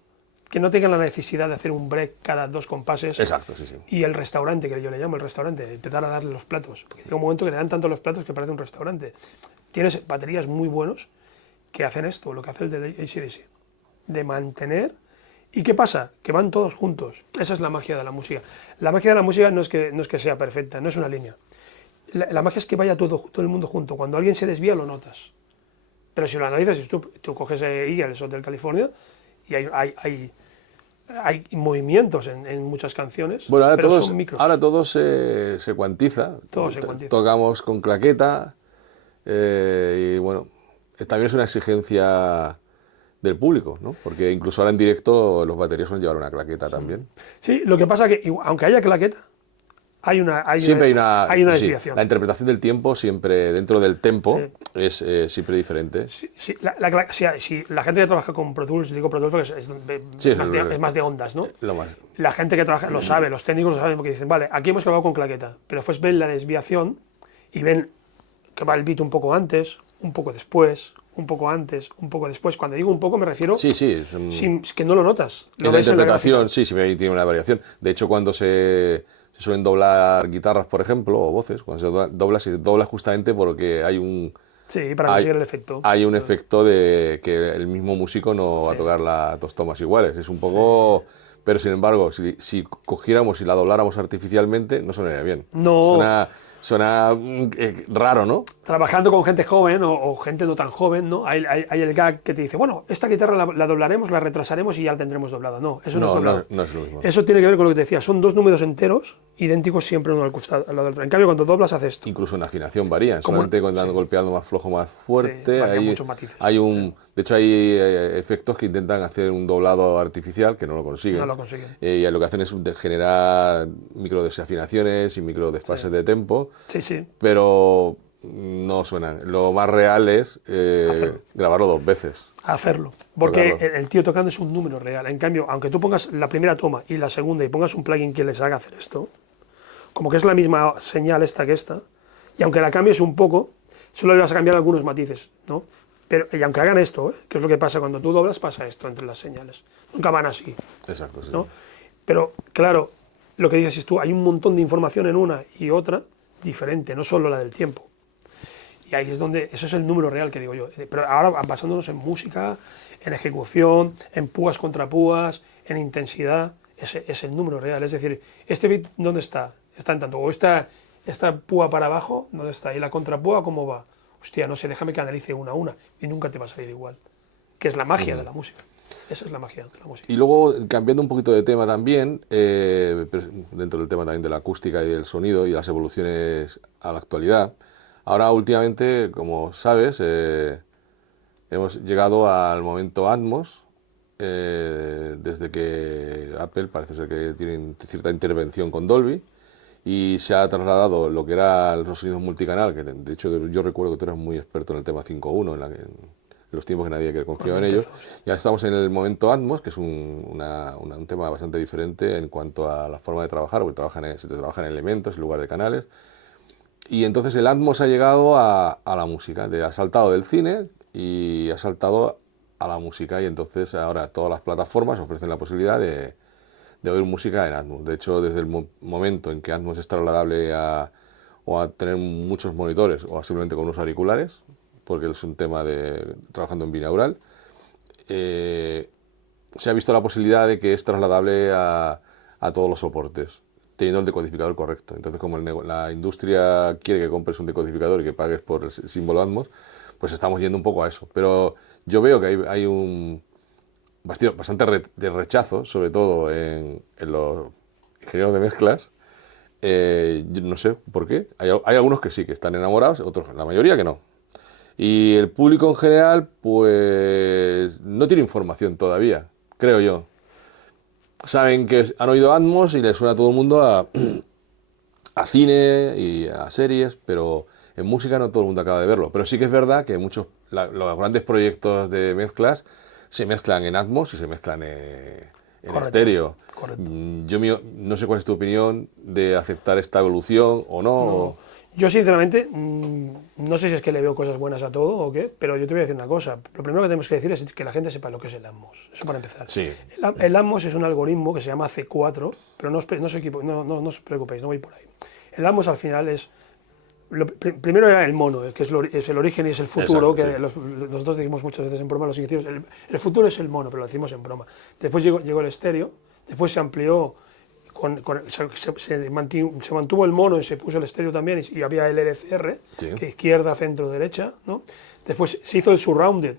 Que no tengan la necesidad de hacer un break cada 2 compases. Exacto, sí. Y el restaurante, que yo le llamo el restaurante, empezar a darle los platos. Porque llega un momento que le dan tanto los platos que parece un restaurante. Tienes baterías muy buenos que hacen esto, lo que hace el de AC/DC, de mantener. ¿Y qué pasa? Que van todos juntos. Esa es la magia de la música. La magia de la música no es que sea perfecta, no es una línea. La magia es que vaya todo el mundo junto. Cuando alguien se desvía, lo notas. Pero si lo analizas, si tú coges Eagles Hotel California, y hay movimientos en muchas canciones, bueno, ahora pero todos, son micros. Ahora todo se cuantiza. Todo se cuantiza. Tocamos con claqueta y bueno, también es una exigencia del público, ¿no? Porque incluso ahora en directo los baterías suelen llevar una claqueta también. Sí, lo que pasa es que aunque haya claqueta, hay una desviación. La interpretación del tiempo siempre, dentro del tempo, es siempre diferente. Sí, la gente que trabaja con Pro Tools, digo Pro Tools porque es más de ondas, ¿no? La gente que trabaja lo sabe, los técnicos lo saben porque dicen, vale, aquí hemos grabado con claqueta, pero después ven la desviación y ven que va el beat un poco antes, un poco después, un poco antes, un poco después. Cuando digo un poco me refiero... Sí. Es que no lo notas. En la interpretación, siempre tiene una variación. De hecho, cuando se suelen doblar guitarras, por ejemplo, o voces, cuando se dobla justamente porque hay un... Sí, para conseguir el efecto. Hay un efecto de que el mismo músico no va a tocar las 2 tomas iguales. Es un poco... Sí. Pero sin embargo, si cogiéramos y la dobláramos artificialmente, no sonaría bien. No. Suena raro, ¿no? Trabajando con gente joven o gente no tan joven, ¿no? Hay el gag que te dice, bueno, esta guitarra la doblaremos, la retrasaremos y ya la tendremos doblada. No, eso no es doblado. No es lo mismo. Eso tiene que ver con lo que te decía, son 2 números enteros, idénticos siempre uno al lado del otro. En cambio, cuando doblas haces esto. Incluso en afinación varían, solamente cuando golpeando más flojo, más fuerte. Hay muchos matices. De hecho, hay efectos que intentan hacer un doblado artificial que no lo consiguen. No lo consiguen. Y lo que hacen es generar micro desafinaciones y micro desfases de tempo. Sí. Pero no suenan. Lo más real es grabarlo 2 veces. Hacerlo. Porque el tío tocando es un número real. En cambio, aunque tú pongas la primera toma y la segunda y pongas un plugin que les haga hacer esto, como que es la misma señal esta que esta, y aunque la cambies un poco, solo le vas a cambiar algunos matices, ¿no? Pero, y aunque hagan esto, que es lo que pasa cuando tú doblas, pasa esto entre las señales. Nunca van así. Exacto, sí. ¿No? Pero, claro, lo que dices tú, hay un montón de información en una y otra diferente, no solo la del tiempo. Y ahí es donde, eso es el número real que digo yo. Pero ahora basándonos en música, en ejecución, en púas contra púas, en intensidad, ese es el número real. Es decir, este beat, ¿dónde está? Está en tanto. O esta púa para abajo, ¿dónde está? Y la contrapúa, ¿cómo va? Hostia, no sé, déjame que analice una a una. Y nunca te va a salir igual. Que es la magia de la música. Esa es la magia de la música. Y luego, cambiando un poquito de tema también, dentro del tema también de la acústica y del sonido y las evoluciones a la actualidad, ahora últimamente, como sabes, hemos llegado al momento Atmos, desde que Apple parece ser que tiene cierta intervención con Dolby y se ha trasladado lo que era los sonidos multicanal, que de hecho yo recuerdo que tú eras muy experto en el tema 5.1, en los tiempos que nadie que confiaba en ellos. Ya estamos en el momento Atmos, que es un tema bastante diferente en cuanto a la forma de trabajar, porque se te trabaja en elementos en lugar de canales. Y entonces el Atmos ha llegado a la música, ha saltado del cine y ha saltado a la música, y entonces ahora todas las plataformas ofrecen la posibilidad de oír música en Atmos. De hecho, desde el momento en que Atmos es trasladable o a tener muchos monitores o a simplemente con unos auriculares, porque es un tema de trabajando en binaural, se ha visto la posibilidad de que es trasladable a todos los soportes, teniendo el decodificador correcto. Entonces, como la industria quiere que compres un decodificador y que pagues por el símbolo Atmos, pues estamos yendo un poco a eso. Pero yo veo que hay un bastante de rechazo, sobre todo en los ingenieros de mezclas. Yo no sé por qué. Hay algunos que sí, que están enamorados, otros, la mayoría que no. Y el público en general, pues no tiene información todavía, creo yo. Saben que han oído Atmos y les suena a todo el mundo a cine y a series, pero en música no todo el mundo acaba de verlo. Pero sí que es verdad que los grandes proyectos de mezclas se mezclan en Atmos y se mezclan en estéreo. Correcto. Yo no sé cuál es tu opinión de aceptar esta evolución o no. No. Yo, sinceramente, no sé si es que le veo cosas buenas a todo o qué, pero yo te voy a decir una cosa. Lo primero que tenemos que decir es que la gente sepa lo que es el Atmos. Eso para empezar. Sí. El Atmos es un algoritmo que se llama C4, pero no os preocupéis, no voy por ahí. El Atmos al final es... primero era el mono, que es el origen y es el futuro. Exacto, que sí. nosotros decimos muchas veces en broma, los ingenieros, el futuro es el mono, pero lo decimos en broma. Después llegó el estéreo, después se amplió, se mantuvo el mono y se puso el estéreo también, y había el LCR, Sí. que izquierda, centro, derecha, ¿no? Después se hizo el surround,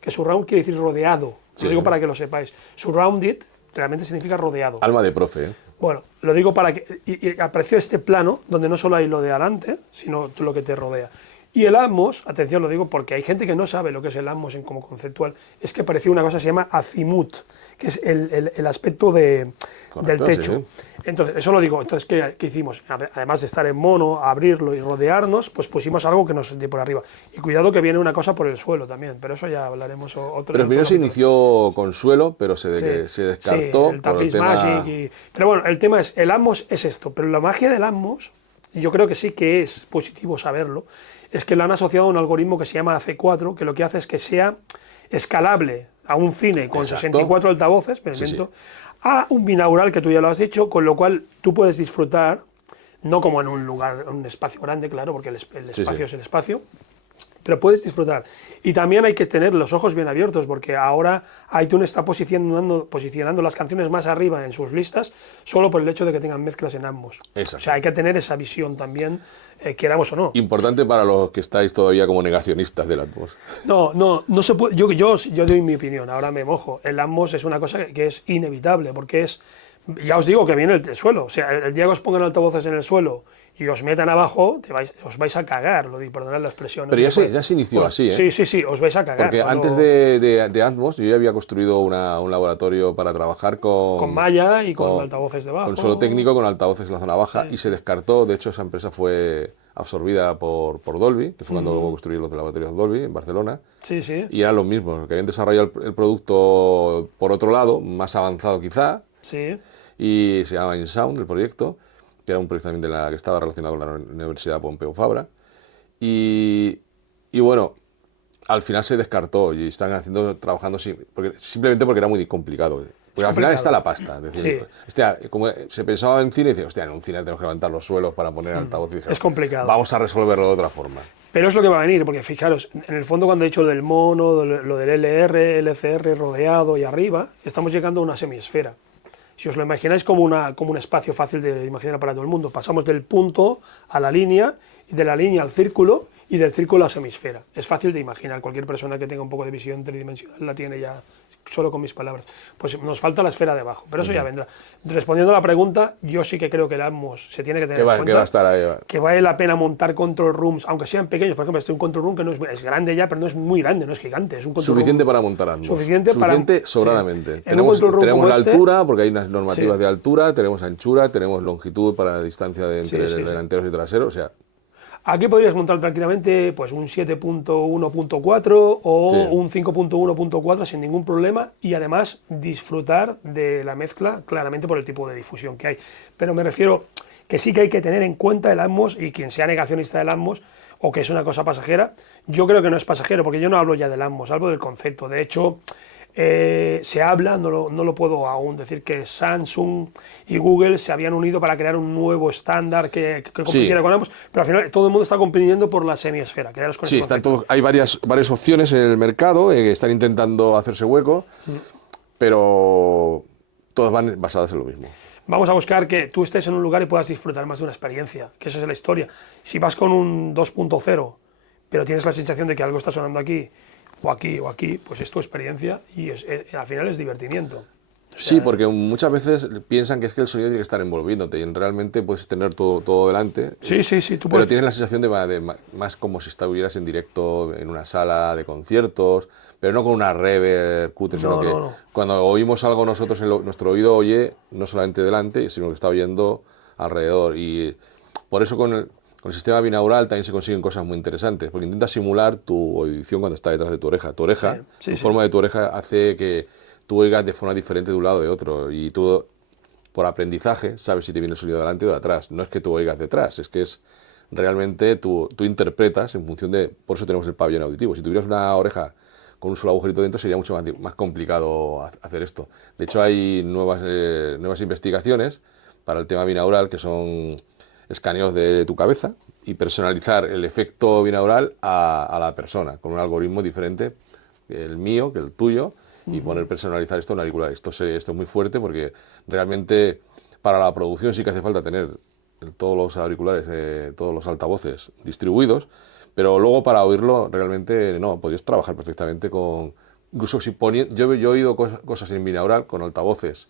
que surround quiere decir rodeado. Sí. Lo digo para que lo sepáis. Surrounded realmente significa rodeado. Alma de profe, ¿eh? Bueno, lo digo para que... Y apareció este plano, donde no solo hay lo de adelante, sino lo que te rodea. Y el Atmos, atención, lo digo porque hay gente que no sabe lo que es el Atmos como conceptual, es que apareció una cosa que se llama azimut, que es el aspecto del techo. Sí. Entonces, eso lo digo. Entonces, ¿qué hicimos? Además de estar en mono, abrirlo y rodearnos, pues pusimos algo que nos dé por arriba. Y cuidado que viene una cosa por el suelo también, pero eso ya hablaremos otro. Pero primero se inició con suelo, pero se descartó el por el Tapiz tema... Magic. Pero bueno, el tema es, el Atmos es esto, pero la magia del Atmos, y yo creo que sí que es positivo saberlo, es que lo han asociado a un algoritmo que se llama AC4, que lo que hace es que sea escalable a un cine con Exacto. 64 altavoces, Sí. a un binaural, que tú ya lo has dicho, con lo cual tú puedes disfrutar, no como en un lugar, un espacio grande, claro, porque el espacio es el espacio, pero puedes disfrutar. Y también hay que tener los ojos bien abiertos, porque ahora iTunes está posicionando las canciones más arriba en sus listas solo por el hecho de que tengan mezclas en ambos. Exacto. O sea, hay que tener esa visión también, queramos o no. Importante para los que estáis todavía como negacionistas del Atmos. No se puede. Yo doy mi opinión, ahora me mojo. El Atmos es una cosa que es inevitable, porque es. Ya os digo que viene el suelo. O sea, el día que os pongan altavoces en el suelo y os metan abajo, os vais a cagar, perdonad la expresión. Pero ya se inició así, ¿eh? Sí, os vais a cagar. Porque antes de Atmos yo ya había construido un laboratorio para trabajar con malla y con altavoces debajo. Con suelo técnico, con altavoces en la zona baja, y se descartó. De hecho, esa empresa fue absorbida por Dolby, que fue cuando construí los laboratorios Dolby en Barcelona. Sí. Y eran los mismos, que habían desarrollado el producto por otro lado, más avanzado quizá. Sí. Y se llamaba InSound el proyecto, que era un proyecto también que estaba relacionado con la Universidad Pompeu Fabra. Y bueno, al final se descartó y están trabajando simplemente porque era muy complicado. Porque al final complicado. está la pasta. Es decir, Sí. hostia, como se pensaba en cine, y dice, hostia, en un cine tenemos que levantar los suelos para poner altavoz. Y dijeron, Es complicado. vamos a resolverlo de otra forma. Pero es lo que va a venir, porque fijaros, en el fondo cuando he dicho lo del mono, lo del LR, LCR rodeado y arriba, estamos llegando a una semiesfera. Si os lo imagináis como un espacio fácil de imaginar para todo el mundo, pasamos del punto a la línea, y de la línea al círculo, y del círculo a la semisfera. Es fácil de imaginar, cualquier persona que tenga un poco de visión tridimensional la tiene ya solo con mis palabras. Pues nos falta la esfera de abajo, pero eso ya vendrá. Respondiendo a la pregunta, yo sí que creo que el Atmos se tiene que tener en cuenta, Que va a estar ahí. que vale la pena montar control rooms, aunque sean pequeños. Por ejemplo, este es un control room que no es grande ya, pero no es muy grande, no es gigante. Es un control Suficiente room para montar Atmos. Suficiente sobradamente. Sí. En un control room Tenemos como la este, altura, porque hay unas normativas sí. de altura, tenemos anchura, tenemos longitud para la distancia entre Sí, sí, sí. delanteros y traseros. O sea, Aquí podrías montar tranquilamente pues, un 7.1.4 o Sí. un 5.1.4 sin ningún problema y además disfrutar de la mezcla claramente por el tipo de difusión que hay. Pero me refiero que sí que hay que tener en cuenta el Atmos, y quien sea negacionista del Atmos o que es una cosa pasajera, yo creo que no es pasajero, porque yo no hablo ya del Atmos, hablo del concepto. De hecho, se habla, no lo puedo aún decir, que Samsung y Google se habían unido para crear un nuevo estándar que compitiera con ambos, pero al final todo el mundo está compitiendo por la semiesfera. Quedaros con sí, ese están concepto. todos, hay varias opciones en el mercado que están intentando hacerse hueco, pero todas van basadas en lo mismo. Vamos a buscar que tú estés en un lugar y puedas disfrutar más de una experiencia, que esa es la historia. Si vas con un 2.0, pero tienes la sensación de que algo está sonando aquí, o aquí, pues es tu experiencia y al final es divertimiento. O sea, Sí, porque muchas veces piensan que es que el sonido tiene que estar envolviéndote y realmente puedes tener todo delante. Sí, tú Pero puedes. tienes la sensación de más como si estuvieras en directo en una sala de conciertos, pero no con una reverb cutre, sino que cuando oímos algo nosotros, nuestro oído oye no solamente delante, sino que está oyendo alrededor. Y por eso con el sistema binaural también se consiguen cosas muy interesantes, porque intenta simular tu audición cuando está detrás de tu oreja. Tu forma de tu oreja hace que tú oigas de forma diferente de un lado o de otro, y tú, por aprendizaje, sabes si te viene el sonido de delante o de atrás. No es que tú oigas detrás, es que es realmente tú interpretas en función de... Por eso tenemos el pabellón auditivo. Si tuvieras una oreja con un solo agujerito dentro sería mucho más complicado hacer esto. De hecho, hay nuevas investigaciones para el tema binaural, que son escaneos de tu cabeza y personalizar el efecto binaural a la persona, con un algoritmo diferente, el mío que el tuyo, y personalizar esto en auriculares. Esto es muy fuerte, porque realmente para la producción sí que hace falta tener todos los auriculares, todos los altavoces distribuidos, pero luego para oírlo realmente no, podrías trabajar perfectamente con... Incluso si yo he oído cosas en binaural con altavoces,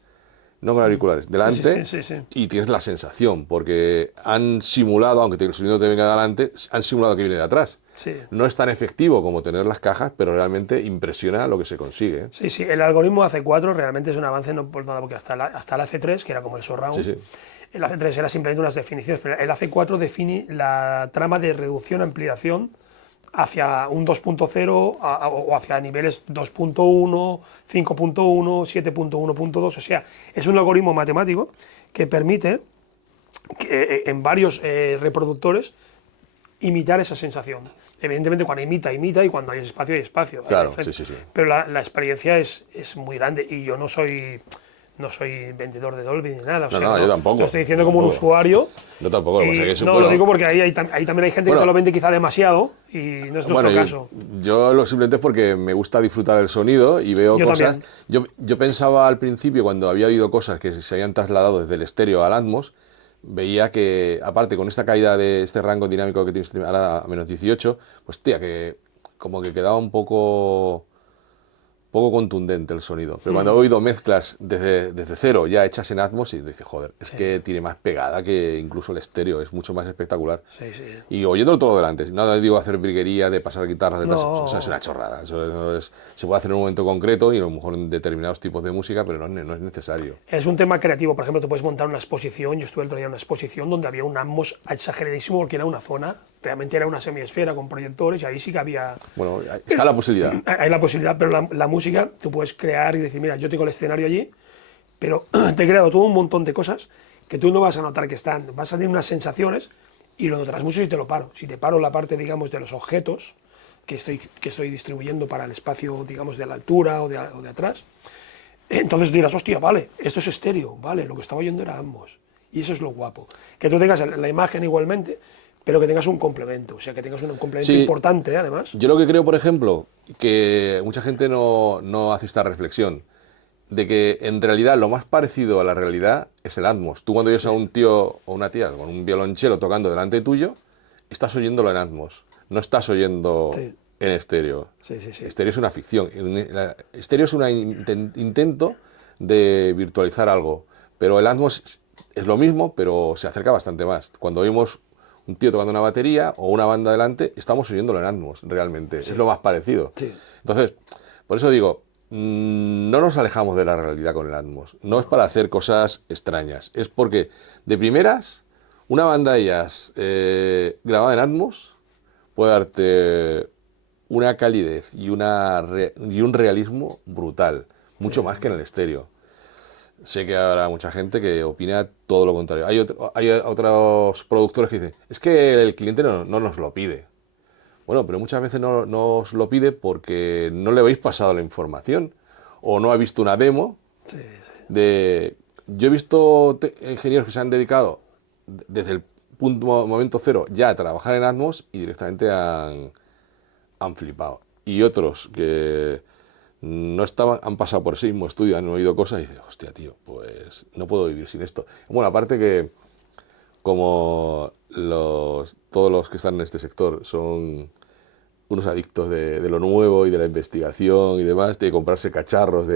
no con auriculares, delante, Sí. y tienes la sensación, porque han simulado, aunque el sonido te venga de delante, han simulado que viene de atrás. Sí. No es tan efectivo como tener las cajas, pero realmente impresiona lo que se consigue. Sí, el algoritmo AC4 realmente es un avance, no por nada, porque hasta el AC3, que era como el surround, Sí. el AC3 era simplemente unas definiciones, pero el AC4 define la trama de reducción-ampliación hacia un 2.0 o hacia niveles 2.1, 5.1, 7.1.2, o sea, es un algoritmo matemático que permite que, en varios reproductores imitar esa sensación. Evidentemente cuando imita, y cuando hay espacio, hay espacio. Claro, sí. Pero la experiencia es muy grande, y yo no soy vendedor de Dolby ni nada. Yo tampoco. Lo estoy diciendo como un usuario. Yo tampoco. Lo digo porque ahí también hay gente que te lo vende quizá demasiado, y no es nuestro caso. Yo simplemente es porque me gusta disfrutar del sonido y veo cosas. También. Yo pensaba al principio, cuando había oído cosas que se habían trasladado desde el estéreo al Atmos, veía que, aparte con esta caída de este rango dinámico que tienes ahora a menos 18, pues tía, que como que quedaba un poco contundente el sonido. Pero cuando he oído mezclas desde cero, ya hechas en Atmos, y dice, joder, es que tiene más pegada que incluso el estéreo, es mucho más espectacular. Sí. Y oyéndolo todo delante, no digo hacer briguería de pasar guitarras detrás, eso es una chorrada. Eso se puede hacer en un momento concreto y a lo mejor en determinados tipos de música, pero no es necesario. Es un tema creativo. Por ejemplo, tú puedes montar una exposición. Yo estuve el otro día en una exposición donde había un Atmos exageradísimo, porque era una zona, realmente era una semiesfera con proyectores, y ahí sí que había... Bueno, está la posibilidad. Hay la posibilidad, pero la música, tú puedes crear y decir, mira, yo tengo el escenario allí, pero te he creado todo un montón de cosas que tú no vas a notar que están, vas a tener unas sensaciones, y lo notarás mucho si te lo paro. Si te paro la parte, digamos, de los objetos que estoy distribuyendo para el espacio, digamos, de la altura o de atrás, Entonces dirás, hostia, vale, esto es estéreo, vale, lo que estaba oyendo era ambos. Y eso es lo guapo. Que tú tengas la imagen igualmente, pero que tengas un complemento, o sea, que tengas un complemento Sí, importante, además. yo lo que creo, por ejemplo, que mucha gente no hace esta reflexión, de que en realidad lo más parecido a la realidad es el Atmos. Tú cuando oyes a un tío o una tía con un violonchelo tocando delante tuyo, estás oyéndolo en Atmos, no estás oyendo Sí. en estéreo. Sí, sí, sí. Estéreo es una ficción. Estéreo es un intento de virtualizar algo, pero el Atmos es lo mismo, pero se acerca bastante más. Cuando oímos un tío tocando una batería o una banda delante, estamos oyéndolo en Atmos, realmente. Es lo más parecido. Sí. Entonces, por eso digo, no nos alejamos de la realidad con el Atmos. No es para hacer cosas extrañas. Es porque, de primeras, una banda de jazz grabada en Atmos puede darte una calidez y un realismo brutal. Mucho más que en el estéreo. Sé que habrá mucha gente que opina todo lo contrario. Hay otros productores que dicen, es que el cliente no nos lo pide. Bueno, pero muchas veces no os lo pide porque no le habéis pasado la información o no ha visto una demo Sí, de... Yo he visto ingenieros que se han dedicado desde el momento cero ya a trabajar en Atmos y directamente han flipado. Y otros que no estaban, han pasado por ese mismo estudio, han oído cosas y dicen, hostia, tío, pues no puedo vivir sin esto. Bueno, aparte que como todos los que están en este sector son unos adictos de lo nuevo y de la investigación y demás, de comprarse cacharros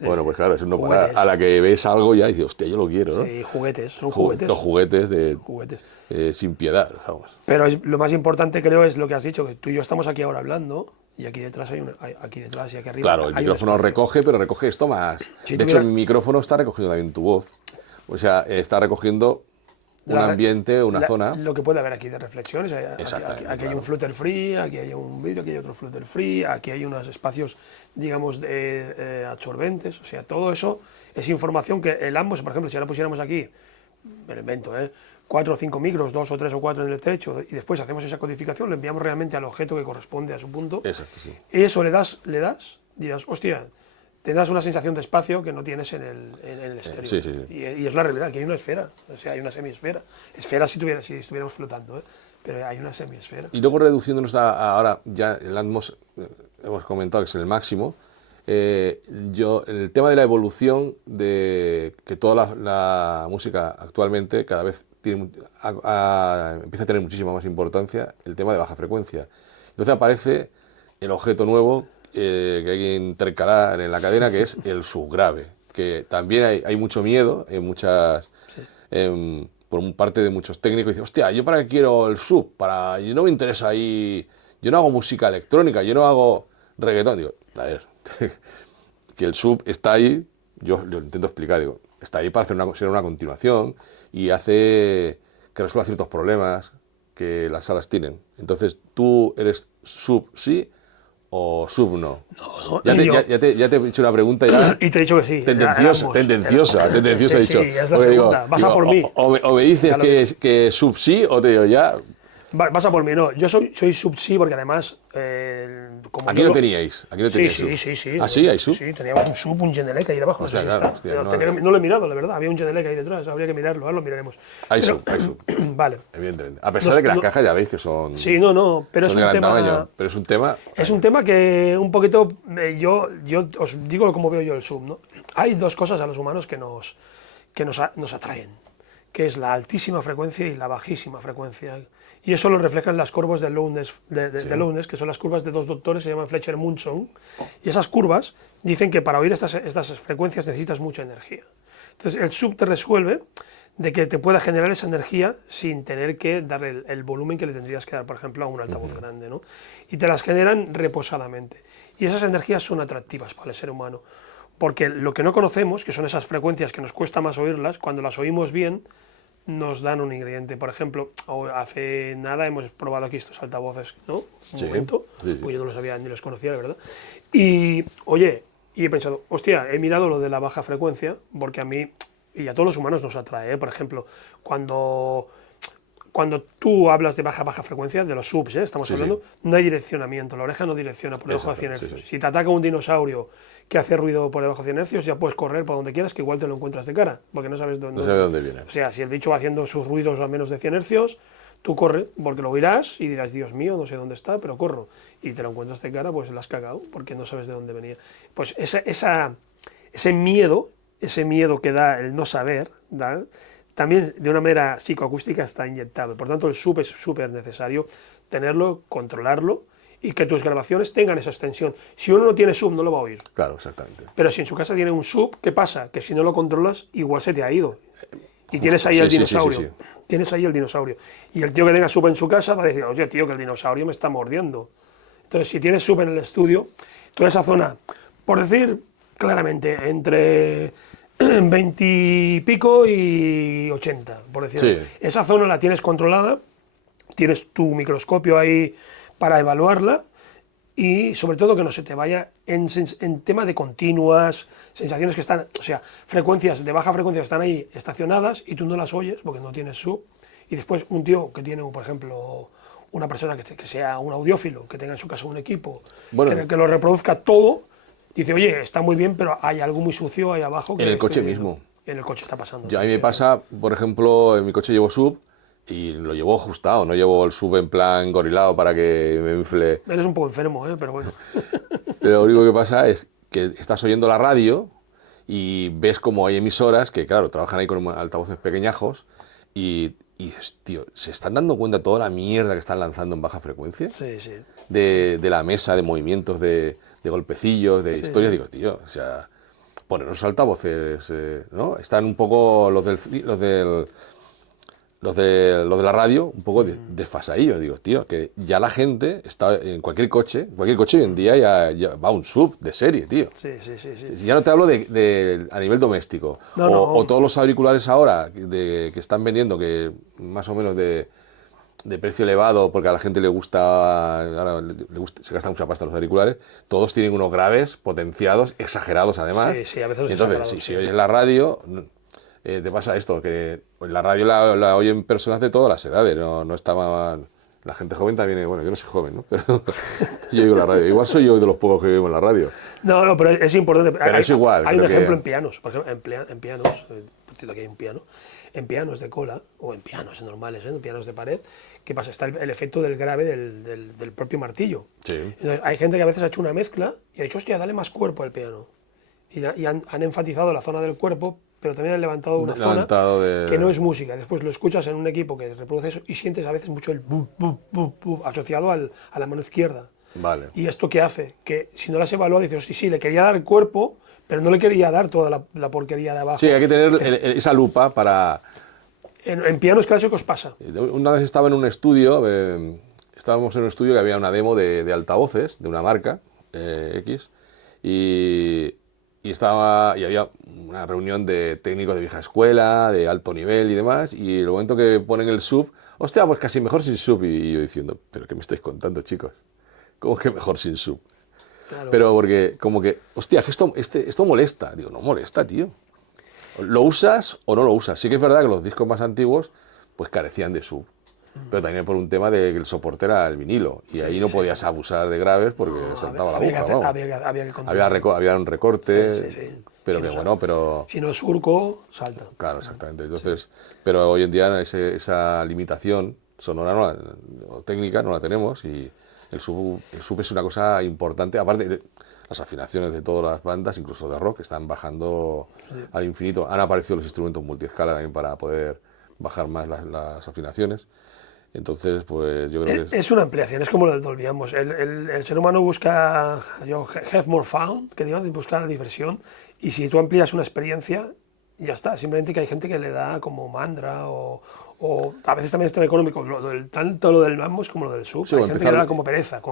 bueno, pues claro, eso no para. Juguetes. A la que ves algo ya dices, hostia, yo lo quiero, ¿no? Sí, juguetes, son juguetes. Los juguetes Juguetes. sin piedad, vamos. Pero lo más importante creo es lo que has dicho, que tú y yo estamos aquí ahora hablando y aquí detrás aquí detrás y aquí arriba. Claro, el hay un micrófono espacio. recoge, pero recoge esto más. Si De hecho, tuviera- el micrófono está recogiendo también tu voz. O sea, está recogiendo un ambiente, una zona. Lo que puede haber aquí de reflexiones. Exactamente, Aquí hay claro. un flutter free, aquí hay un vidrio, aquí hay otro flutter free, aquí hay unos espacios, digamos, absorbentes. O sea, todo eso es información que el ambos, por ejemplo, si ahora pusiéramos aquí, me lo invento, 4 o 5 micros, 2 o 3 o 4 en el techo, y después hacemos esa codificación, lo enviamos realmente al objeto que corresponde a su punto. Exacto, sí. Y eso le das, dirás, hostia, tendrás una sensación de espacio que no tienes en el estéreo. Sí, sí, sí. Y es la realidad, que hay una esfera, o sea, hay una semiesfera. Esfera si estuviéramos flotando, pero hay una semiesfera. Y luego reduciéndonos ahora, ya el Atmos, hemos comentado que es el máximo. El tema de la evolución, de que toda la música actualmente cada vez empieza a tener muchísima más importancia, el tema de baja frecuencia. Entonces aparece el objeto nuevo que hay que intercalar en la cadena, que es el subgrave, que también hay mucho miedo en muchas... por parte de muchos técnicos, dicen, hostia, ¿yo para qué quiero el sub? Yo no me interesa ahí, yo no hago música electrónica, yo no hago reggaetón. Digo, a ver, que el sub está ahí, yo lo intento explicar, digo, está ahí para ser una continuación y hace que resuelva ciertos problemas que las salas tienen. Entonces, ¿tú eres sub sí o sub no? No, Ya te he hecho una pregunta ya. Y te he dicho que sí. Tendenciosa, he dicho. Sí, es la Porque segunda. Vas a por mí. O me dices que sub sí o te digo ya. Vas a por mí, no. Yo soy sub sí porque además... como Aquí yo lo teníais. Aquí lo teníais sí. sub. ¿Ah, sí? ¿Hay sub? Sí, teníamos un sub, un Genelec ahí debajo. Hostia, no sé claro, si está. hostia, No lo he mirado, la verdad. Había un Genelec ahí detrás. Habría que mirarlo. Ahora lo miraremos. Hay sub. Vale. Evidentemente. A pesar de que las cajas ya veis que son... Sí, no. Pero es son un de gran tema... tamaño. Pero es un tema... Es un tema que un poquito... yo os digo cómo veo yo el sub, ¿no? Hay dos cosas a los humanos que nos atraen, que es la altísima frecuencia y la bajísima frecuencia. Y eso lo reflejan las curvas de Lowness, de Lowness, que son las curvas de dos doctores, se llaman Fletcher-Munson. Y esas curvas dicen que para oír estas frecuencias necesitas mucha energía. Entonces el sub te resuelve de que te pueda generar esa energía sin tener que darle el volumen que le tendrías que dar, por ejemplo, a un altavoz grande, ¿no? Y te las generan reposadamente. Y esas energías son atractivas para el ser humano, porque lo que no conocemos, que son esas frecuencias que nos cuesta más oírlas, cuando las oímos bien, nos dan un ingrediente. Por ejemplo, hace nada hemos probado aquí estos altavoces, ¿no? Un momento, sí. pues yo no los sabía ni los conocía, la verdad. Y, oye, he pensado, hostia, he mirado lo de la baja frecuencia, porque a mí y a todos los humanos nos atrae, Por ejemplo, cuando cuando tú hablas de baja frecuencia, de los subs, estamos Sí, hablando, no hay direccionamiento, la oreja no direcciona por debajo de 100 Exacto, Hz. sí, sí. Si te ataca un dinosaurio que hace ruido por debajo de 100 Hz, ya puedes correr por donde quieras, que igual te lo encuentras de cara, porque no sabes dónde, No sabe dónde viene. O sea, si el bicho va haciendo sus ruidos a menos de 100 Hz, tú corre, porque lo oirás y dirás, Dios mío, no sé dónde está, pero corro. Y te lo encuentras de cara, pues la has cagado, porque no sabes de dónde venía. Pues ese miedo que da el no saber, también de una manera psicoacústica está inyectado. Por tanto, el sub es súper necesario tenerlo, controlarlo y que tus grabaciones tengan esa extensión. Si uno no tiene sub, no lo va a oír. Claro, exactamente. Pero si en su casa tiene un sub, ¿qué pasa? Que si no lo controlas, igual se te ha ido. Y tienes ahí sí, el sí, dinosaurio. sí, sí. Tienes ahí el dinosaurio. Y el tío que tenga sub en su casa va a decir, oye, tío, que el dinosaurio me está mordiendo. Entonces, si tienes sub en el estudio, toda esa zona, por decir claramente, entre 20 y pico y 80, por decirlo. Sí. Esa zona la tienes controlada, tienes tu microscopio ahí para evaluarla y sobre todo que no se te vaya en tema de continuas, sensaciones que están, o sea, frecuencias de baja frecuencia que están ahí estacionadas y tú no las oyes porque no tienes sub. Y después un tío que tiene, por ejemplo, una persona que sea un audiófilo, que tenga en su casa un equipo, Bueno, que lo reproduzca todo, dice, oye, está muy bien, pero hay algo muy sucio ahí abajo. En el coche mismo. En el coche está pasando. A mí me pasa, por ejemplo, en mi coche llevo sub y lo llevo ajustado, no llevo el sub en plan gorilado para que me infle. Eres un poco enfermo, pero bueno. Lo único que pasa es que estás oyendo la radio y ves como hay emisoras que, claro, trabajan ahí con altavoces pequeñajos y dices, tío, ¿se están dando cuenta de toda la mierda que están lanzando en baja frecuencia? Sí, sí. De la mesa, de movimientos, de golpecillos, de Sí, historias. sí. Digo, tío, o sea, poner los altavoces, ¿no? Están un poco los de la radio un poco desfasadillos. Digo, tío, que ya la gente está en cualquier coche hoy en día ya va un sub de serie, tío. Sí. Ya no te hablo a nivel doméstico. No, no. O todos los auriculares ahora que están vendiendo, que más o menos de precio elevado, porque a la gente le gusta, ahora le gusta, se gasta mucha pasta en los auriculares, todos tienen unos graves, potenciados, exagerados además. Sí, a veces Y entonces, exagerados, si oyes la radio, te pasa esto, que la radio la oyen personas de todas las edades, no está la gente joven también, bueno, yo no soy joven, ¿no? Pero yo oigo la radio, igual soy yo de los pocos que oigo en la radio. No, pero es importante. Pero es igual. Hay un creo ejemplo que- en pianos, por ejemplo, en pianos, aquí hay un piano, en pianos de cola, o en pianos normales, en pianos de pared, ¿qué pasa? Está el efecto del grave del propio martillo. Sí. Entonces, hay gente que a veces ha hecho una mezcla y ha dicho, hostia, dale más cuerpo al piano. Y han enfatizado la zona del cuerpo, pero también han levantado una Levantado zona de- que no es música. Después lo escuchas en un equipo que reproduce eso y sientes a veces mucho el bu, bu, bu, bu, asociado a la mano izquierda. Vale. ¿Y esto qué hace? Que si no las evalúa, dices, sí, le quería dar cuerpo, pero no le quería dar toda la porquería de abajo. Sí, hay que tener esa lupa para... En pianos clásicos pasa. Una vez estaba en un estudio, estábamos en un estudio que había una demo de altavoces de una marca X y había una reunión de técnicos de vieja escuela, de alto nivel y demás, y el momento que ponen el sub, hostia, pues casi mejor sin sub, y yo diciendo, ¿pero qué me estáis contando, chicos? ¿Cómo que mejor sin sub? Claro. Pero porque, como que, hostia, que esto molesta. Digo, no molesta, tío. ¿Lo usas o no lo usas? Sí que es verdad que los discos más antiguos pues carecían de sub. Pero también por un tema de que el soporte era el vinilo. Y ahí no podías abusar de graves porque saltaba la aguja. Vamos. Había que controlar. Había un recorte, Sí. pero Si que no bueno, pero... Si no es surco, salta. Claro, exactamente. Entonces, pero hoy en día esa limitación sonora o técnica no la tenemos y el sub es una cosa importante. Aparte, las afinaciones de todas las bandas, incluso de rock, están bajando al infinito. Han aparecido los instrumentos multiescala también para poder bajar más las afinaciones. Entonces, pues yo creo que Es una ampliación, es como lo del Dolby. Vamos, el ser humano busca, have more fun, que digan, buscar diversión, y si tú amplías una experiencia, ya está. Simplemente que hay gente que le da como mandra o a veces también es tan económico, tanto lo del Mambos como lo del sub. Sí, hay o gente que empezar- le da como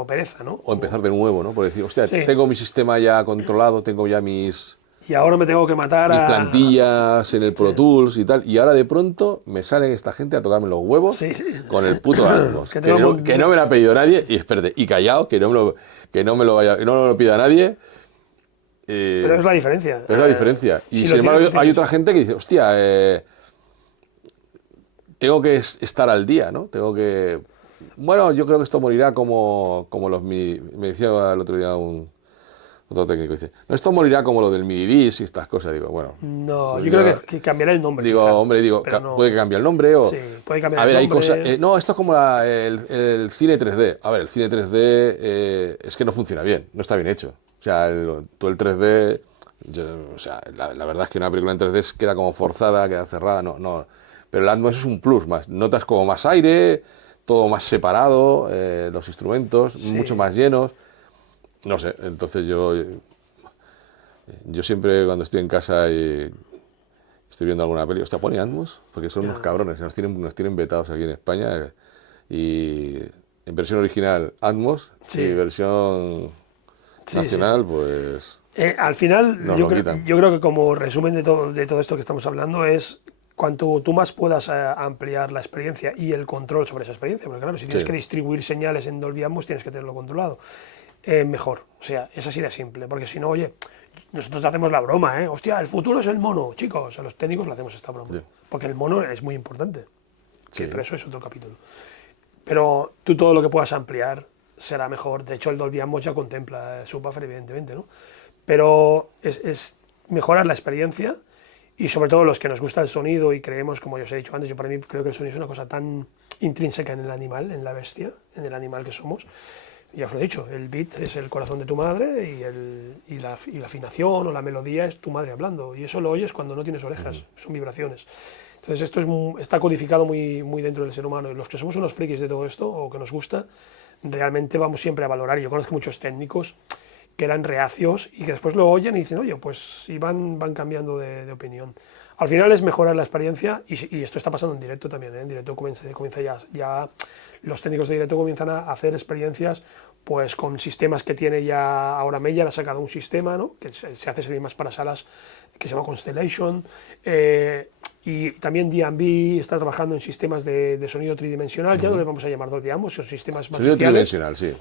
pereza, ¿no? o empezar de nuevo, ¿no? Por decir, hostia, Sí. tengo mi sistema ya controlado, tengo ya mis Y ahora me tengo que matar a... plantillas en el Pro Tools y tal, y ahora de pronto me salen esta gente a tocarme los huevos Sí. con el puto Atmos, Que que, tengo que no me lo ha pedido nadie, y espérate, y callado, que no me lo pida nadie. Pero es la diferencia. Pero es la diferencia. Y si sin lo embargo tienes- hay otra gente que dice, hostia, tengo que estar al día, ¿no? Tengo que... Bueno, yo creo que esto morirá como los... Me decía el otro día otro técnico, dice, no, esto morirá como lo del MIDI y estas cosas. Digo, bueno... No, pues yo creo que cambiará el nombre. Digo, quizá, hombre, pero no. puede que cambie el nombre o... Sí, puede cambiar A ver, el hay nombre. cosas... no, esto es como el cine 3D. A ver, el cine 3D es que no funciona bien, no está bien hecho. O sea, todo el 3D... o sea, la verdad es que una película en 3D queda como forzada, queda cerrada, no. Pero el Atmos es un plus más. Notas como más aire, todo más separado, los instrumentos mucho más llenos. No sé, entonces yo siempre cuando estoy en casa y estoy viendo alguna peli, hostia, pone Atmos, porque son unos cabrones, nos tienen vetados aquí en España. Y en versión original Atmos y versión nacional, pues... al final, nos yo lo quitan. creo que como resumen de todo esto que estamos hablando es cuanto tú más puedas ampliar la experiencia y el control sobre esa experiencia, porque claro, si tienes que distribuir señales en Dolby Atmos, tienes que tenerlo controlado. Mejor, o sea, es así de simple, porque si no, oye, nosotros hacemos la broma, hostia, el futuro es el mono, chicos, a los técnicos le hacemos esta broma, porque el mono es muy importante, pero eso es otro capítulo. Pero tú todo lo que puedas ampliar será mejor, de hecho el Dolby Atmos ya contempla subwoofer, evidentemente, ¿no? Pero es mejorar la experiencia y sobre todo los que nos gusta el sonido y creemos, como yo os he dicho antes, yo para mí creo que el sonido es una cosa tan intrínseca en el animal, en la bestia, en el animal que somos. Ya os lo he dicho, el beat es el corazón de tu madre y la afinación o la melodía es tu madre hablando. Y eso lo oyes cuando no tienes orejas, son vibraciones. Entonces esto está codificado muy dentro del ser humano. Y los que somos unos frikis de todo esto, o que nos gusta, realmente vamos siempre a valorar. Y yo conozco muchos técnicos que eran reacios y que después lo oyen y dicen, oye, pues y van cambiando de opinión. Al final es mejorar la experiencia y esto está pasando en directo también, En directo comienza ya los técnicos de directo comienzan a hacer experiencias pues con sistemas que tiene ya ahora Meyer, ha sacado un sistema, ¿no? Que se hace servir más para salas que se llama Constellation, y también D&B está trabajando en sistemas de sonido tridimensional, ya no le vamos a llamar Dolby Atmos, son sistemas matriciales. Sonido tridimensional, sí.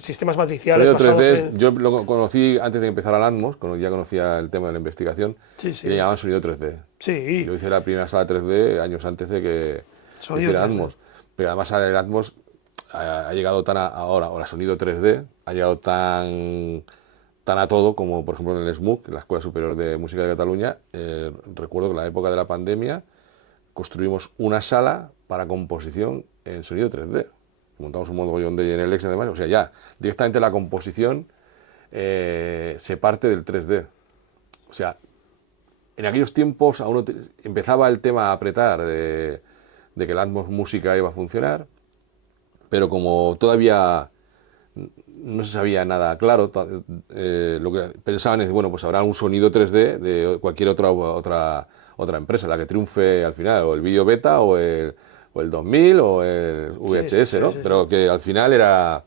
Sistemas matriciales. Sonido 3D, yo lo conocí antes de empezar al Atmos, ya conocía el tema de la investigación, y le llamaban sonido 3D. Sí. Yo hice la primera sala 3D años antes de que hiciera Atmos. Pero además el Atmos ha llegado tan ahora, o el sonido 3D, ha llegado tan a todo como por ejemplo en el SMUC, en la Escuela Superior de Música de Cataluña. Recuerdo que en la época de la pandemia construimos una sala para composición en sonido 3D. Montamos un montón de GNLX y demás, o sea, ya directamente la composición se parte del 3D. O sea, en aquellos tiempos aún empezaba el tema a apretar de que la Atmos música iba a funcionar, pero como todavía no se sabía nada claro, lo que pensaban es, bueno, pues habrá un sonido 3D de cualquier otra empresa, la que triunfe al final, o el Video Beta, o el 2000, o el VHS, ¿no? Pero que al final era